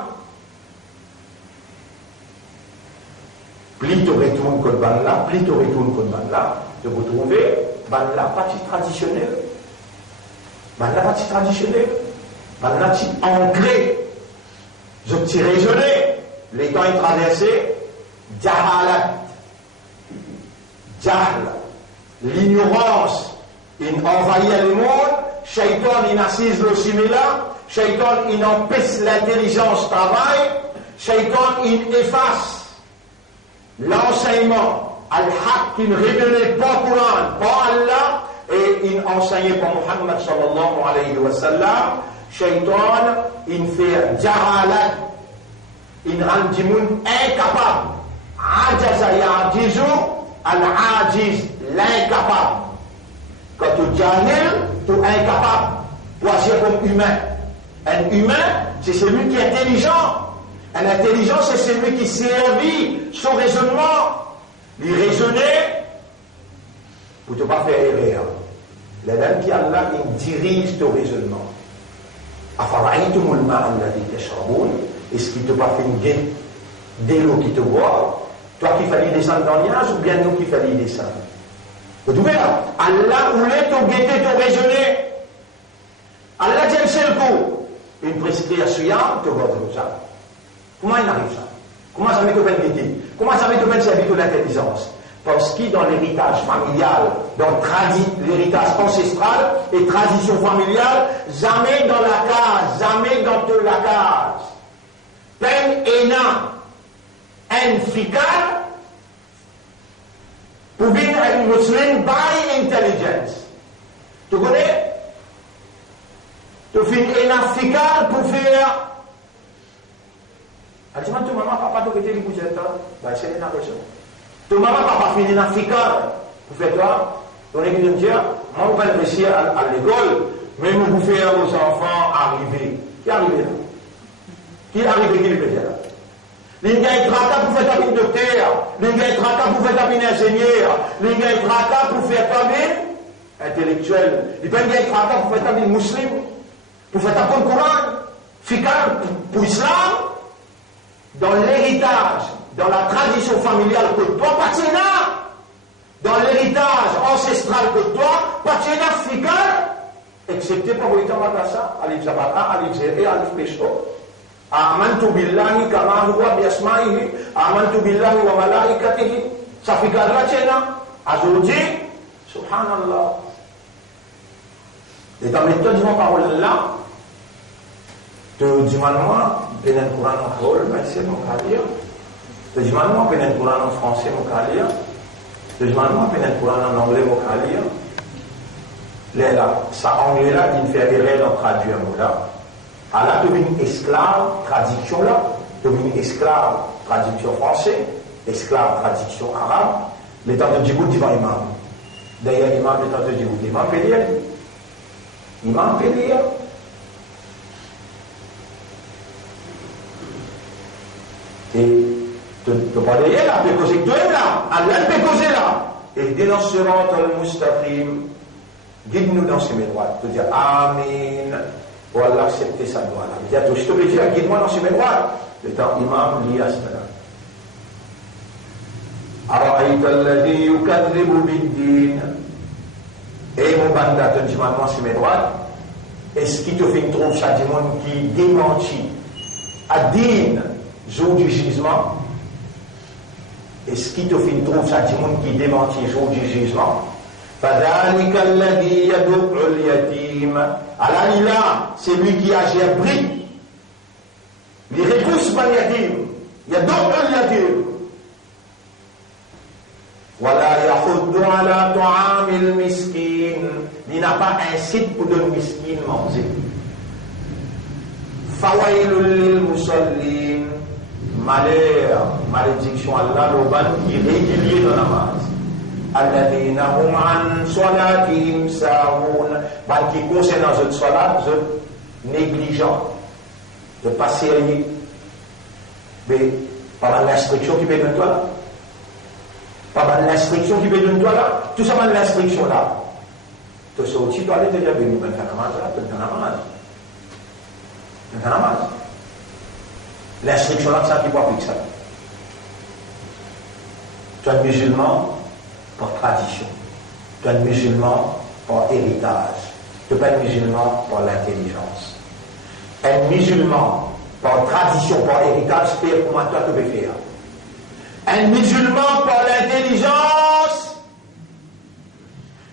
Plus tu retournes que Banla, plus tu retournes que Banla, de vous trouver Banla partie traditionnelle. Banla partie traditionnelle. Banla partie ancrée. Je t'ai raisonné. Les temps est traversé. Jahalat. Jahl. L'ignorance. Il envahit le monde. Shaitan, il assise le simila. Shaitan, il empêche l'intelligence travail. Shaitan, il efface l'enseignement, al-haq, qui ne révélait pas le Coran, pas Allah, et il enseignait par Muhammad sallallahu alayhi wa sallam, Shaitan, il fait jahalat, il rend du monde incapable. Ajaza ya'jizu, al-ajiz, l'incapable. Quand tu jahil, tu es incapable. Tu agis comme humain. Un humain, c'est celui qui est intelligent. Un intelligent, c'est celui qui servit son raisonnement. Il raisonner pour ne pas faire erreur. Les mêmes qui Allah, il dirige ton raisonnement. Est-ce qu'il ne t'a pas fait une guette dès l'eau qui te boit? Toi qui fallait descendre dans l'âge ou bien nous qui fallait descendre? Vous trouvez là? Allah voulait ton guetter, ton raisonner. Allah dit un seul coup. Une prescription, te voit comme ça. Comment il arrive ça? Comment ça met de guetter? Comment ça met de servir de l'intelligence? Parce que dans l'héritage familial, dans l'héritage ancestral et tradition familiale, jamais dans la case, jamais dans toute la case. Pen ena, en fikar, pour venir un musulman by intelligence. Tu connais? Tu fais un fikar pour faire. Tu dis, tu maman, papa, tu étais le budget, c'est une question. Tu maman, papa, finit un fikar pour faire toi. On est venu dire, moi, on va réfléchir à l'école, mais nous pouvons faire aux enfants arriver. Qui est arrivé là? Qui est arrivé qui le fait là? Les gars est tracas pour faire ta vie docteur, les gars est tracas pour faire ta vie ingénieur, les gars est tracas pour faire ta vie intellectuel. Les gars est tracas pour faire ta vie musulman, pour faire ta bonne Coran, fikar pour l'islam, dans l'héritage, dans la tradition familiale que toi, patina, dans l'héritage ancestral que toi, patina fikar, excepté pour vous dire ça, alif zabata, alif zéré, alif pécho. Amantu billahi kama huwa biasma'ihi, amantu billahi wa malaikatihi. Ça fait qu'à la tienne, aujourd'hui, subhanallah. Et dans les méthode de mon parole là, tu dis moi, ben un Coran en parole, ben c'est mon cas. Tu dis moi, ben un Coran en français, mon cas. Tu dis moi, ben un Coran en anglais, mon cas. Là, ça anglais là, il fait erreur dans traduire un mot là. Alors, tu es une esclave, traduction là, tu es une esclave, traduction français, esclave, traduction arabe, l'état de Djibouti devant imam. D'ailleurs, imam, l'état de Djibouti, imam peut lire. Imam peut lire. Et tu peux pas lire là, tu peux causer que tu es là, Allah peut causer là. Et dénonce sur le mustaqim, guide-nous dans ces droites, tu dis Amin. Ou Allah accepter sa doigt là. Il dit, je t'oblige à guide-moi dans ce même droit. Le temps imam lit à ce moment-là. Ara'ayta alladhi yukadhibu bid-din. Et mon banda, tu dis maintenant c'est mes droits. Est-ce qu'il te fait une trouve ça du monde qui démentit ad-din, jour du jugement? Est-ce qu'il te fait une trouve ça du monde qui démentit jour du jugement? فَذَلِكَ الَّذِي يَدُعُّ الْيَتِيمَ. Allah il a, c'est lui qui a géré. Il repousse pas le yatim. يَدُعُّ الْيَتِيمَ. وَلَا يَحُضُّ عَلَى طَعَامِ الْمِسْكِينِ. Il n'a pas incite pour le miskin manger. فَوَيْلٌ لِلْمُصَلِّينَ. Malheur, malédiction Allah, le ban qui est régulier dans la namaz. الذين هم عن صلاتهم ساهون. Qui concerne notre salat, négligent, de pas sérieux. Mais par l'instruction qui peut donner toi là, par l'instruction qui peut donner toi là, tout ça, l'instruction là. Tu sais aussi, tu allais te dire, ben nous, ben namaz là, ben namaz. Ben namaz. L'instruction là, c'est ça qui peut appliquer ça. Tu es un musulman par tradition, tu es un musulman par héritage, tu es un musulman par l'intelligence. Un musulman par tradition, par héritage, faire comment toi tu peux faire. Un musulman par l'intelligence,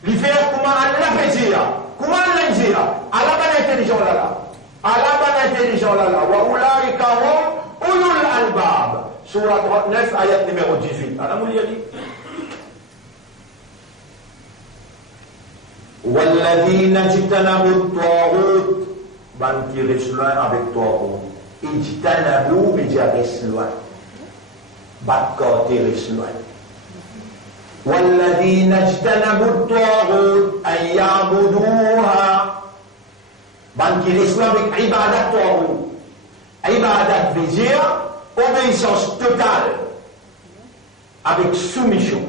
lui faire comment Allah peut dire. Comment Allah dit là? Allah pas l'intelligence là là. Allah pas l'intelligence là là. Wa ulaika hum ulul albab. Surah 39, ayat numéro 18. Allah nous l'a dit. والذين اجتنبوا الطاغوت ban qui reste loin avec toi اجتنبوا veut dire reste loin bat côté reste loin والذين اجتنبوا الطاغوت أن يعبدوها ban qui reste loin avec ibadat طاغوت ibadat veut dire obéissance totale avec soumission.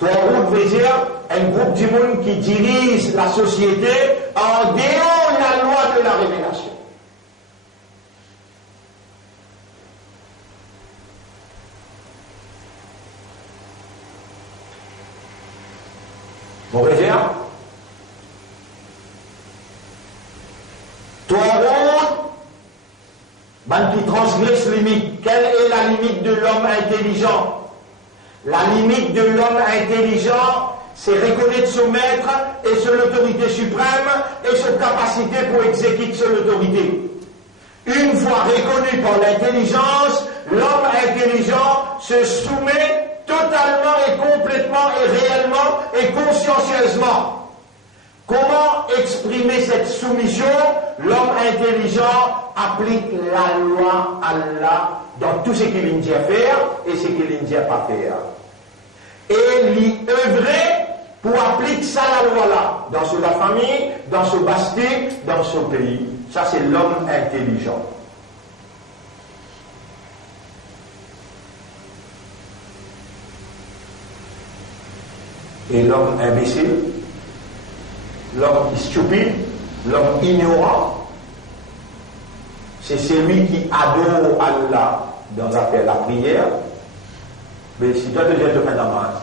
طاغوت veut dire un groupe du monde qui dirige la société en dehors de la loi de la révélation. Vous voyez bien? Toi, qui transgresse limite. Quelle est la limite de l'homme intelligent? La limite de l'homme intelligent, c'est reconnaître son maître et son autorité suprême et son capacité pour exécuter son autorité. Une fois reconnu par l'intelligence, l'homme intelligent se soumet totalement et complètement et réellement et consciencieusement. Comment exprimer cette soumission? L'homme intelligent applique la loi Allah dans tout ce qu'il dit à faire et ce qu'il dit à pas faire. Et lui œuvrer pour appliquer ça la loi là, dans sa famille, dans son basti, dans son pays. Ça c'est l'homme intelligent. Et l'homme imbécile, l'homme stupide, l'homme ignorant, c'est celui qui adore Allah dans la prière. Mais si toi tu viens de faire namaz,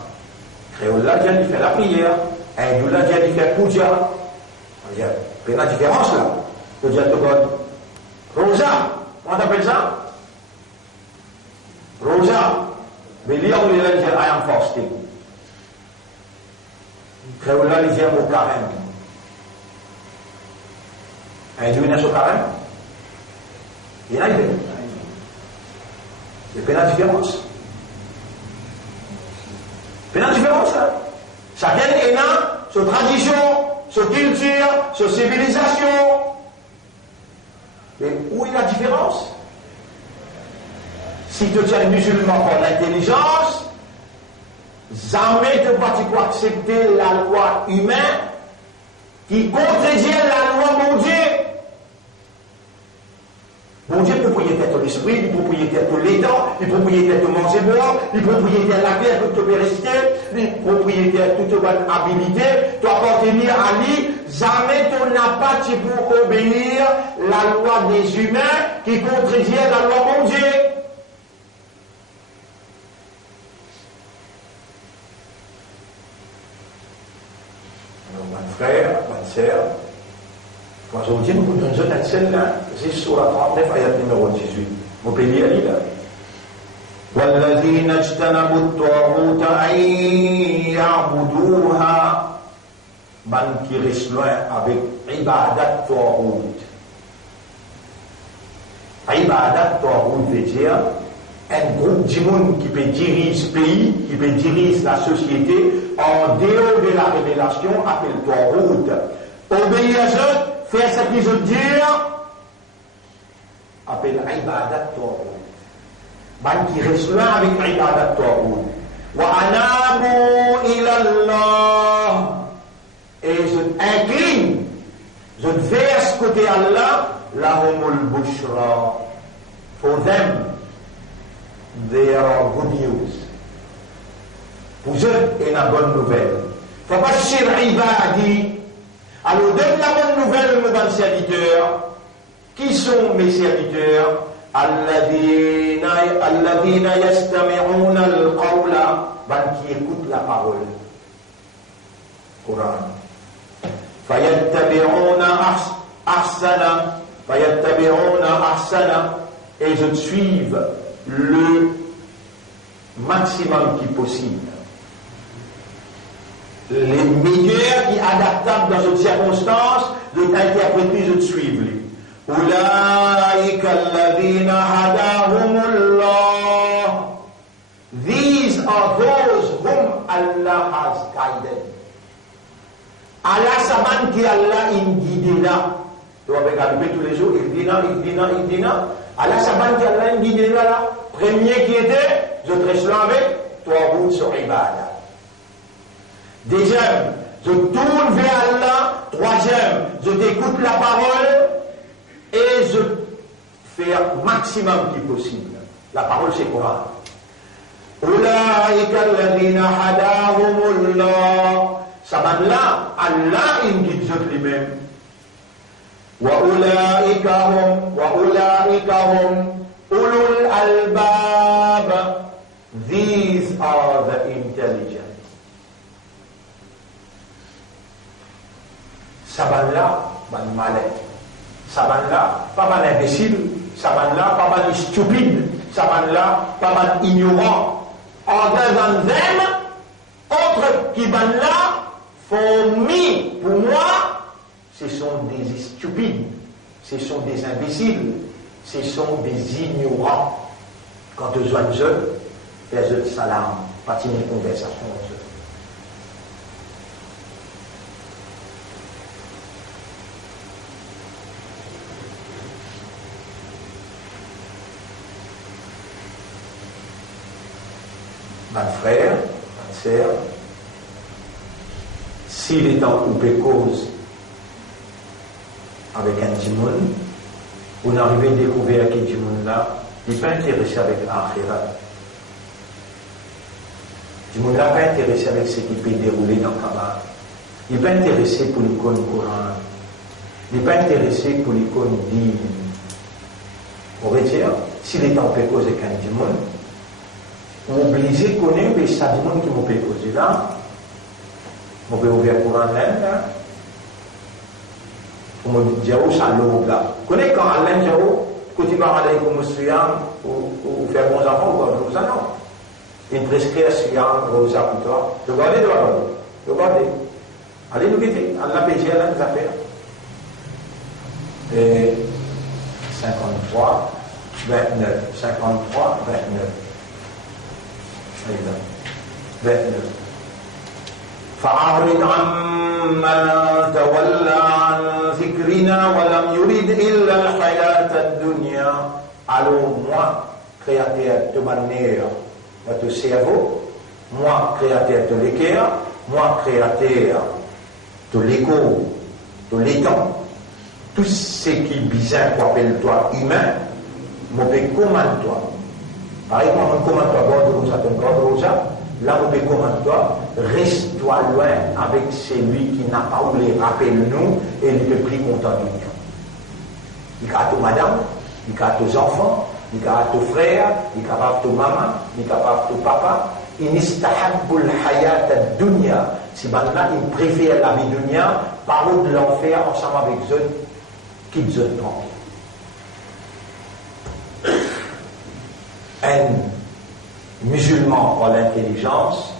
créole là vient de faire la prière, hindou là vient de faire puja, il y a une différence là. Tu dis à ton God, Rosa, comment t'appelles ça? Rosa, mais lui on lui dit I am fasting. Créole là il vient au carême. Hindou il est au carême? Il y a une différence. Il y a une différence là. Chacun a sa tradition, sa culture, sa civilisation. Mais où est la différence? Si tu es musulman par l'intelligence, jamais tu vas accepter la loi humaine qui contredit la loi mon Dieu. Mon Dieu, propriétaire de l'esprit, il propriétaire de l'étang, il propriétaire de manger boire, il propriétaire de la terre, de toute péricité, il propriétaire de toute bonne habilité, tu appartenir à lui, jamais tu n'as pas pour obéir la loi des humains qui contredit la loi mon Dieu. Alors, mon frère, ma sœur, aujourd'hui, nous nous donnons un seul là, c'est sur la 39, ayat numéro 18. Vous pouvez lire là. والذين اجتنبوا الطاغوت أن يعبدوها من qui reste loin avec ibadat طاغوت. Ibadat طاغوت veut dire un groupe de monde qui peut diriger le pays, qui peut diriger la société en dehors de la révélation appelle طاغوت. Obéir à eux, faire ce qu'ils ont dit, appelle ibadat طاغوت. Man qui reste loin avec ibadat طاغوت. Wa anabu ilallah. Et je incline, je verse côté Allah, lahumul bushra. For them, there are good news. Pour eux, il y a une bonne nouvelle. Fabashir ibadi. Alors, donne la bonne nouvelle, mes bons serviteurs. Qui sont mes serviteurs? Alladhina yastami'una al-qawla. Qui écoutent la parole. Coran. Fayattabi'una ahsana. Et je suive le maximum qui est possible. Les meilleurs qui adaptables dans une circonstance, de t'interpréter, je te suive. Ulaika alladhina hadahumullah. These are those whom Allah has guided. Allah saban qui Allah in guidera. Tu vas regarder tous les jours, il dina. Allah saban qui Allah in guidera là. Premier qui était, je te reste là avec, toi route sur Ibadah. Deuxième, je tourne vers Allah. Troisième, je t'écoute la parole et je fais le maximum qui est possible. La parole c'est quoi? Ulaika alladhina hadahumullah. Sabadla, Allah il guide lui-même. Wa ulaika hum ulul albab. These are the intelligent. Saban-là, ban malin. Saban-là, pas mal imbécile. Saban-là, pas mal stupide. Saban-là, pas mal ignorant. other than them, autres qui van là, for me, pour moi, ce sont des stupides, ce sont des imbéciles, ce sont des ignorants. Quand ils ont eux, faire eux salam, pas une conversation avec eux. Mon frère, ma sœur, s'il est en coupé cause avec un djimoun, on arrive à découvrir que le djimoun là, il n'est pas intéressé avec l'akhirat. Le djimoun là n'est pas intéressé avec ce qui peut dérouler dans le Kaaba. Il n'est pas intéressé pour l'icône Coran. Il n'est pas intéressé pour l'icône dîme. On va dire, s'il est en coupé cause avec un djimoun, obligé de connaître les sadimons qui m'ont posé là. On peut ouvrir pour un laine là. On me dit, Diao, ça l'eau là. Vous connaissez quand un laine, Diao, quand tu vas aller comme Suyam, ou faire bons enfants, ou comme ça, non. Il prescrit à Suyam, Rosa, pour toi. Regardez de là, regardez. Allez nous quitter. Allah péché à les affaires. Et 53, 29. 53, 29. 29 فأعرض عمن تولى عن ذكرنا ولم يرد إلا الحياة الدنيا. Alors moi, créateur de manière de cerveau, moi, créateur de l'équerre, moi, créateur de l'écho, de l'étang, tout ce qui est bizarre qu'on appelle toi humain, moi, commande-toi. Par exemple, on commande toi, là on peut commande toi, reste-toi loin avec celui qui n'a pas voulu rappeler nous et il est plus content de nous. Il a ton madame, il a tes enfants, il a ton frère, il a ton maman, il a ton papa. Il istahabbul hayat ad-dunya. Si maintenant il préfère la vie dunya, par où de l'enfer ensemble avec eux, qu'ils se tranquille. Un musulman par l'intelligence,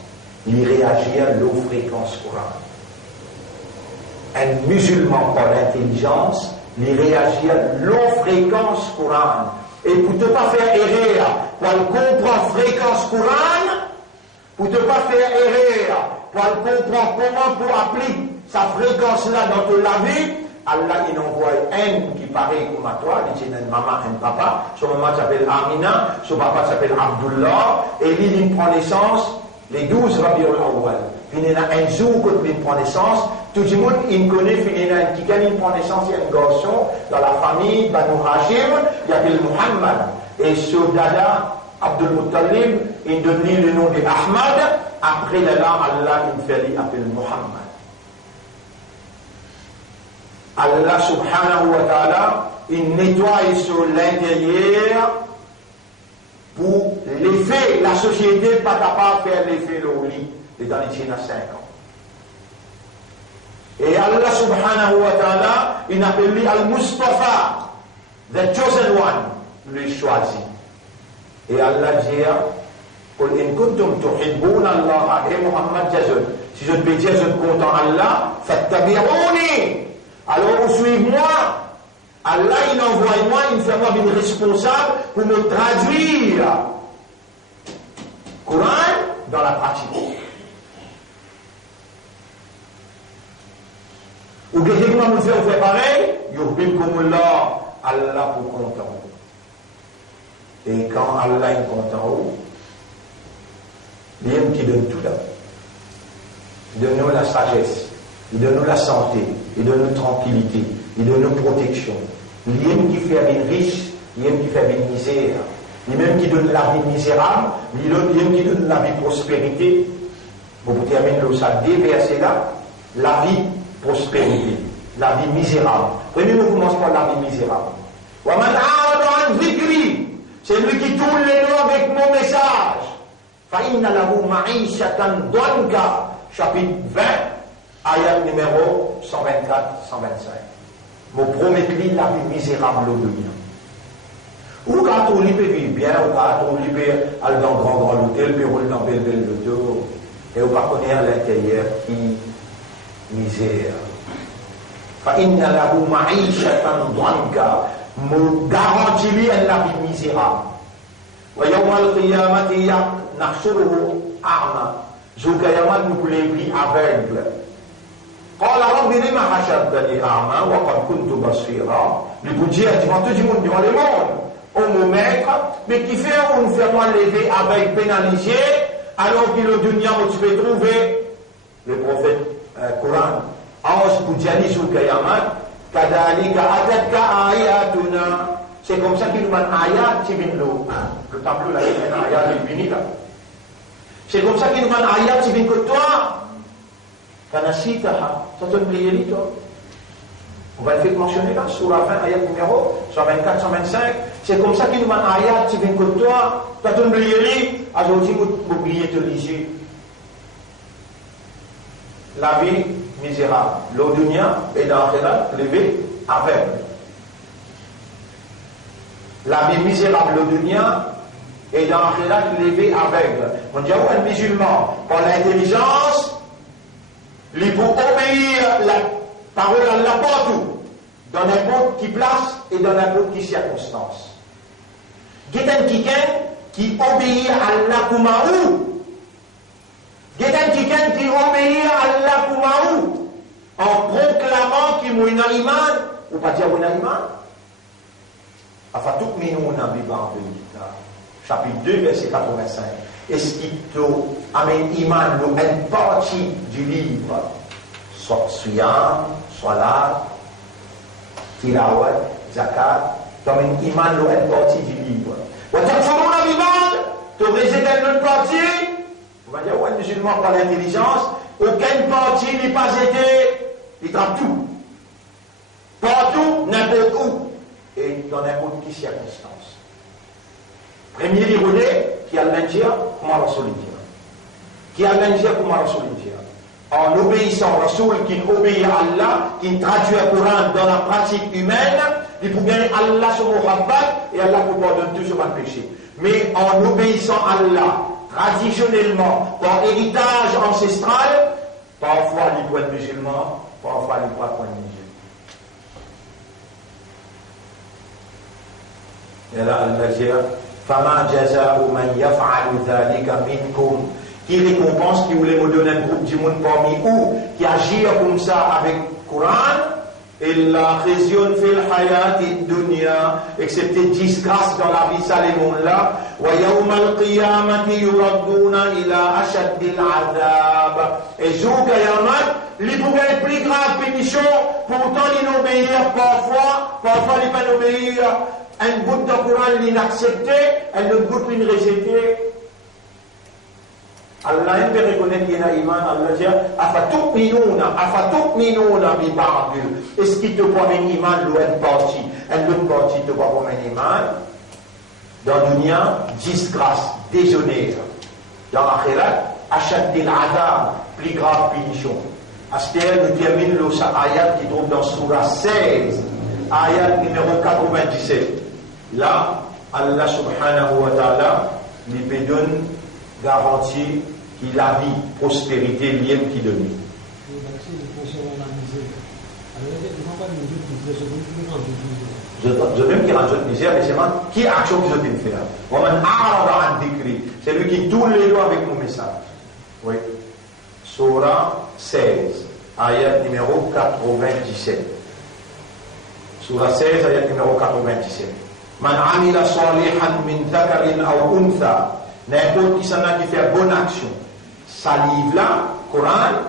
il réagit à l'eau fréquence Coran. Un musulman par l'intelligence, il réagit à l'eau fréquence Coran. Et pour ne pas faire erreur, pour comprendre fréquence Coran, pour ne pas faire erreur, pour comprendre comment pour appliquer sa fréquence-là dans toute la vie, Allah il envoie un qui paraît comme à toi, il dit une maman, un papa, son maman s'appelle Amina, son papa s'appelle Abdullah, et lui il prend naissance les 12 Rabiul Awwal. Il y a un jour quand il prend naissance, tout le monde il connaît, il y a un qui prend naissance, il y a un garçon dans la famille Banu Hashim, il s'appelle Muhammad, et ce dada Abdul Muttalib, il donne le nom de Ahmad, après Allah il fait l'appeler Muhammad. Allah subhanahu wa ta'ala, il nettoie sur l'intérieur pour l'effet, la société n'est pas capable de faire l'effet le lit, et dans les Chine à 5 ans. Et Allah subhanahu wa ta'ala, il appelle lui Al-Mustafa, the chosen one, le choisi. Et Allah dit, قل إن كنتم تحبون الله et Muhammad Jazul, si je te peux dire je suis content Allah, fattabi'ouni. Alors vous suivez-moi. Allah il envoie moi, il fait moi une responsable pour me traduire Coran dans la pratique. Ou quelqu'un nous fait pareil, yuhibbukumullah, Allah pour content. Et quand Allah est content, il aime qui donne tout là. Il donne nous la sagesse, il donne nous la santé, il donne nous tranquillité, il donne nous protection. Il aime qui fait une riche, il aime qui fait une misère. Il aime qui donne la vie misérable, il aime qui donne la vie prospérité. Vous terminez le ça deux versets là, la vie prospérité, la vie misérable. Premier nous commence par la vie misérable. Wa man a'rada an dhikri, c'est lui qui tourne les noms avec mon message. Fa'inna lahu ma'ishatan danka, chapitre 20, ayat numéro 124-125. Me promet-lui la vie misérable au dunya. Ou quand pas trop libre vivre bien, ou pas trop libre aller dans grand hôtel, puis rouler dans belle auto, et ou pas connaître à l'intérieur qui misère. فإن له معيشة ضنكا garantit lui la vie misérable. ويوم القيامة نحشره أعمى. Jour Kiyama nous pouvons les aveugle. قال رب لما حشرتني أعمى وقد كنت بصيرا. Les pour dire devant tout le monde, devant le monde, on me maître, mais qui fait on fait moi lever avec pénalisé, alors que le dunya où tu peux trouver le prophète Coran. Pour dire sur Kiyama, kadalika atatka ayatuna. C'est comme ça qu'il nous demande ayat tibinlo. Le tableau là, il y a un ayat fini là. C'est comme ça qu'il nous demande ayat tibin que toi. Kanasitaha, ça te oublié toi. On va le faire mentionner là, sur la fin, ayat numéro 124, 125. C'est comme ça qu'il nous demande ayat tibin que toi. Tu as oublié, aujourd'hui vous oubliez te liser. La vie misérable. Le dunya est dans la levé aveugle. La vie misérable, le dunya est dans la levé aveugle. On dit où un musulman, par l'intelligence, il peut obéir la parole à la partout, dans n'importe qui place et dans n'importe qui circonstance. Quelqu'un qui obéit à la Kumaou. Quelqu'un qui obéit à Allah Kumaou en proclamant qu'il m'a un iman, ou pas dire un iman. Afatuk minouna bibardulita. Chapitre 2, verset 85. Est-ce qu'il amène iman, une partie du livre, soit siyam, salat, tilawat, zakat, comme une iman, une partie du livre. Ou takfuruna bibard, tu résides dans notre partie. On va dire, ouais, musulman par l'intelligence, aucune partie n'est pas été, il trappe tout. Partout, n'importe où, et dans n'importe quelle circonstance. Premier l'irolé, qui a le dire, comment Rasoul dire. Qui a le dire, comment Rasoul dire. En obéissant à Rasoul, qui obéit à Allah, qui traduit le Coran dans la pratique humaine, il peut gagner Allah sur mon rabat, et Allah peut pardonner tout sur mon péché. Mais en obéissant à Allah, traditionnellement, par héritage ancestral, parfois les points musulmans, parfois les points musulmans. Et là, Allah dit, فَمَا جَزَاءُ مَنْ يَفْعَلُ ذَلِكَ مِنْكُمْ. Qui récompense, qui voulait me donner un groupe du monde parmi vous, qui agit comme ça avec le Coran, إِلَّا خِزْيٌ فِي الْحَيَاةِ الدُّنْيَا, excepté disgrâce dans la vie, ça les mondes là. وَيَوْمَ الْقِيَامَةِ يُرَدُّونَ إِلَى أَشَدِّ الْعَذَابِ. Et jour Qiyamah, il pouvait être plus grave pénition, pourtant il obéir parfois il peut obéir. Un bout de Coran l'inaccepté, un autre bout l'inrejeté. Allah peut reconnaître qu'il y a un iman, Allah dit Afatukminuna bi ba'dil. Est-ce qu'il te promène un iman, l'autre partie te promène un iman? Dans le dunya, disgrâce, déshonneur. Dans l'akhirat, ashaddil adab, plus grave punition. Astère nous termine le ayat qui trouve dans Surah 16, ayat numéro 97. Là, Allah subhanahu wa ta'ala lui donne garantie qu'il a vie, prospérité, lien qui donne. Je vais me dire en jeu de misère, mais c'est moi qui action que je vais faire. C'est lui qui tourne les doigts avec mon message. Oui. Surah 16, ayat numéro 97. Surah 16, ayat numéro 97. Man amila salihan min dhakarin aw untha. N'importe qui s'en a qui fait bonne action. Ça livre là, Coran,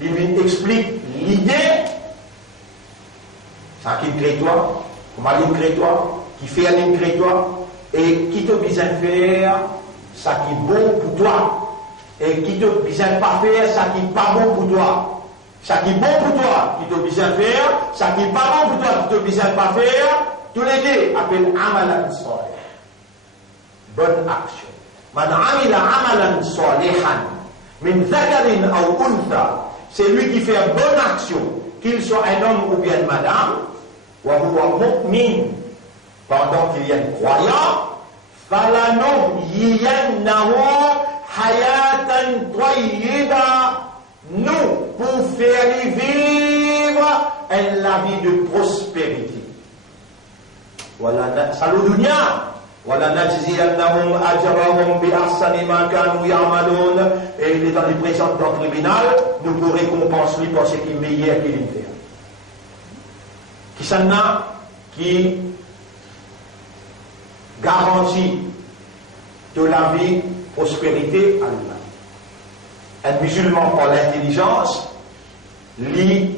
il lui explique l'idée. Ça qui crée toi, comment il crée toi, qui fait un crée toi, et qui te besoin faire, ça qui est bon pour toi. Et qui te besoin pas faire, ça qui n'est pas bon pour toi. Ça qui est bon pour toi, qui te besoin faire, ça qui n'est pas bon pour toi, qui te besoin pas faire, tous les deux appellent amalan salih. Bonne action. Man amila amalan salihan min dhakarin aw untha, c'est lui qui fait une bonne action, qu'il soit un homme ou bien une madame, wa huwa mu'min, pendant qu'il y a un croyant, فَلَنُحْيِيَنَّهُ حَيَاةً طَيِّبَةً. Nous, pour faire vivre la vie de prospérité. Salut dunya. وَلَنَجْزِيَنَّهُمْ أَجْرَهُمْ بِأَحْسَنِ مَا كَانُوا يَعْمَلُونَ. Et il est dans les présents dans le tribunal, nous pour récompenser lui pour ce qui est meilleur qu'il fait. Qui s'en a qui garantit de la vie, prospérité, Allah. Un musulman par l'intelligence lit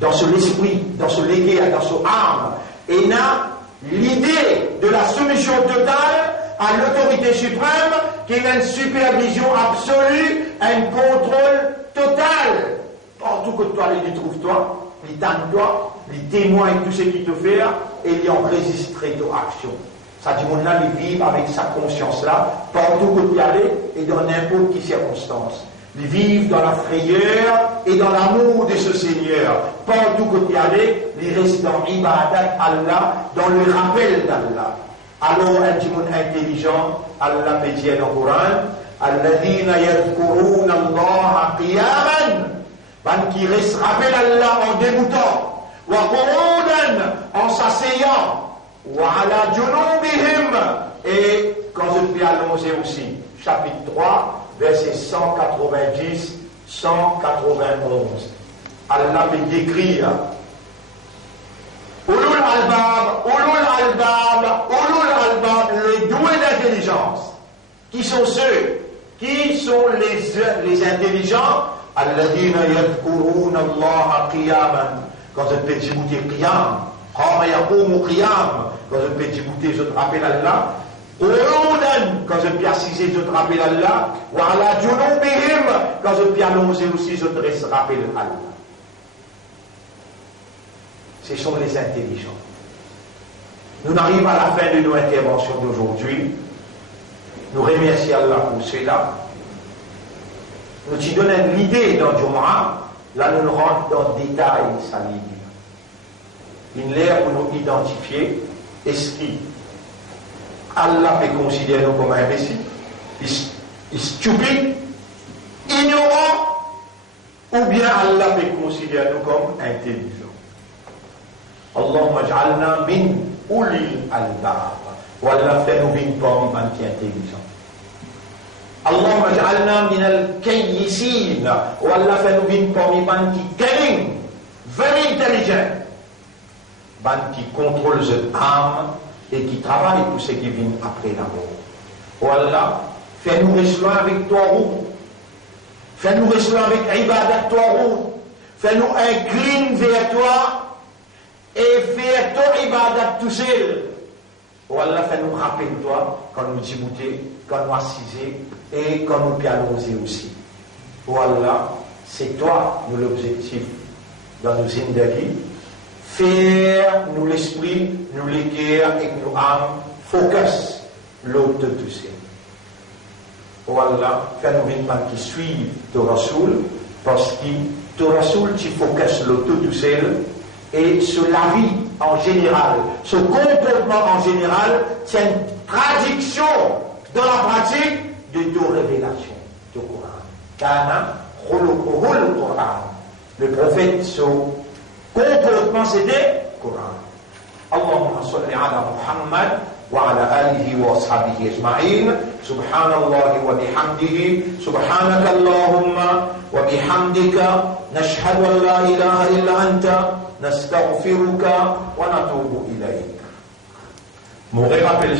dans son esprit, dans son légué, dans son âme, et n'a l'idée de la soumission totale à l'autorité suprême, qui a une supervision absolue, un contrôle total. Partout que toi, il trouve toi, il t'aime toi, il témoigne tout ce qu'il te fait, et il enregistre ton action. Ça dit, on a les vivre avec sa conscience-là, partout que tu allais, et dans n'importe quelle circonstance. Ils vivent dans la frayeur et dans l'amour de ce Seigneur. Partout que tu allais, ils restent dans l'ibadat Allah, dans le rappel d'Allah. Alors, un petit monde intelligent, Allah peut dire dans le Coran, Alladhina yadhkuruna Allah qiyaman, qui reste rappel Allah en débutant, wa qu'udan, en s'asseyant, wa ala junubihim, et quand je peux annoncer aussi, chapitre 3, verset 190, 191. Allah peut décrire Ulul albab, les doués d'intelligence. Qui sont ceux? Qui sont les intelligents? Alladhina yadhkuruna Allah qiyaman. Quand je peux écouter qiyam, qama yaqumu qiyam, quand je peux écouter, je te rappelle Allah. Quand je peux assiser, je te rappelle Allah. Wa ala junubihim, quand je peux annoncer aussi, je te rappelle Allah. Ce sont les intelligents. Nous arrivons à la fin de nos interventions d'aujourd'hui. Nous remercions Allah pour cela. Nous te donnons l'idée dans Jumu'ah. Là, nous rentrons dans le détail de sa ligne. Une l'air pour nous identifier est-ce que Allah peut considérer nous comme imbéciles, stupides, ignorants, ou bien Allah peut considérer nous comme intelligents. Allahumma ja'alna min ulil albab. Ou Allah fait nous vivre parmi les qui intelligents. Allahumma ja'alna min al-kayyisin. Ou Allah fait nous vivre parmi les qui gagnent, very intelligent. Les qui contrôlent cette âme et qui travaillent pour ceux qui viennent après la mort. Oh Allah, fais-nous recevoir avec toi, fais-nous recevoir avec ibadat toi, fais-nous incline vers toi et faire ton ibadat tout seul. Oh Allah, fais-nous rappeler toi quand nous débouter, quand nous assiser et quand nous pianoser aussi. Oh Allah, c'est toi l'objectif dans nos zindagi. Faire nous l'esprit, nous les cœurs et nous âmes, focus l'autre de tout ça. Oh Allah, fais-nous une main qui suivent ton Rasoul, parce que ton Rasoul, tu focus l'autre de tout ça, et sur la vie en général, ce comportement en général, c'est une traduction dans la pratique de ton révélation, du Coran. Kana, khuluquhul Coran. Le prophète, son comportement c'était Coran. Allahumma salli ala Muhammad wa ala alihi wa ashabihi ajma'in. Subhanallahi wa bihamdihi. Subhanaka Allahumma wa bihamdika. Nashhadu an la ilaha illa anta. Nastaghfiruka wa natubu ilayk. Mon rappel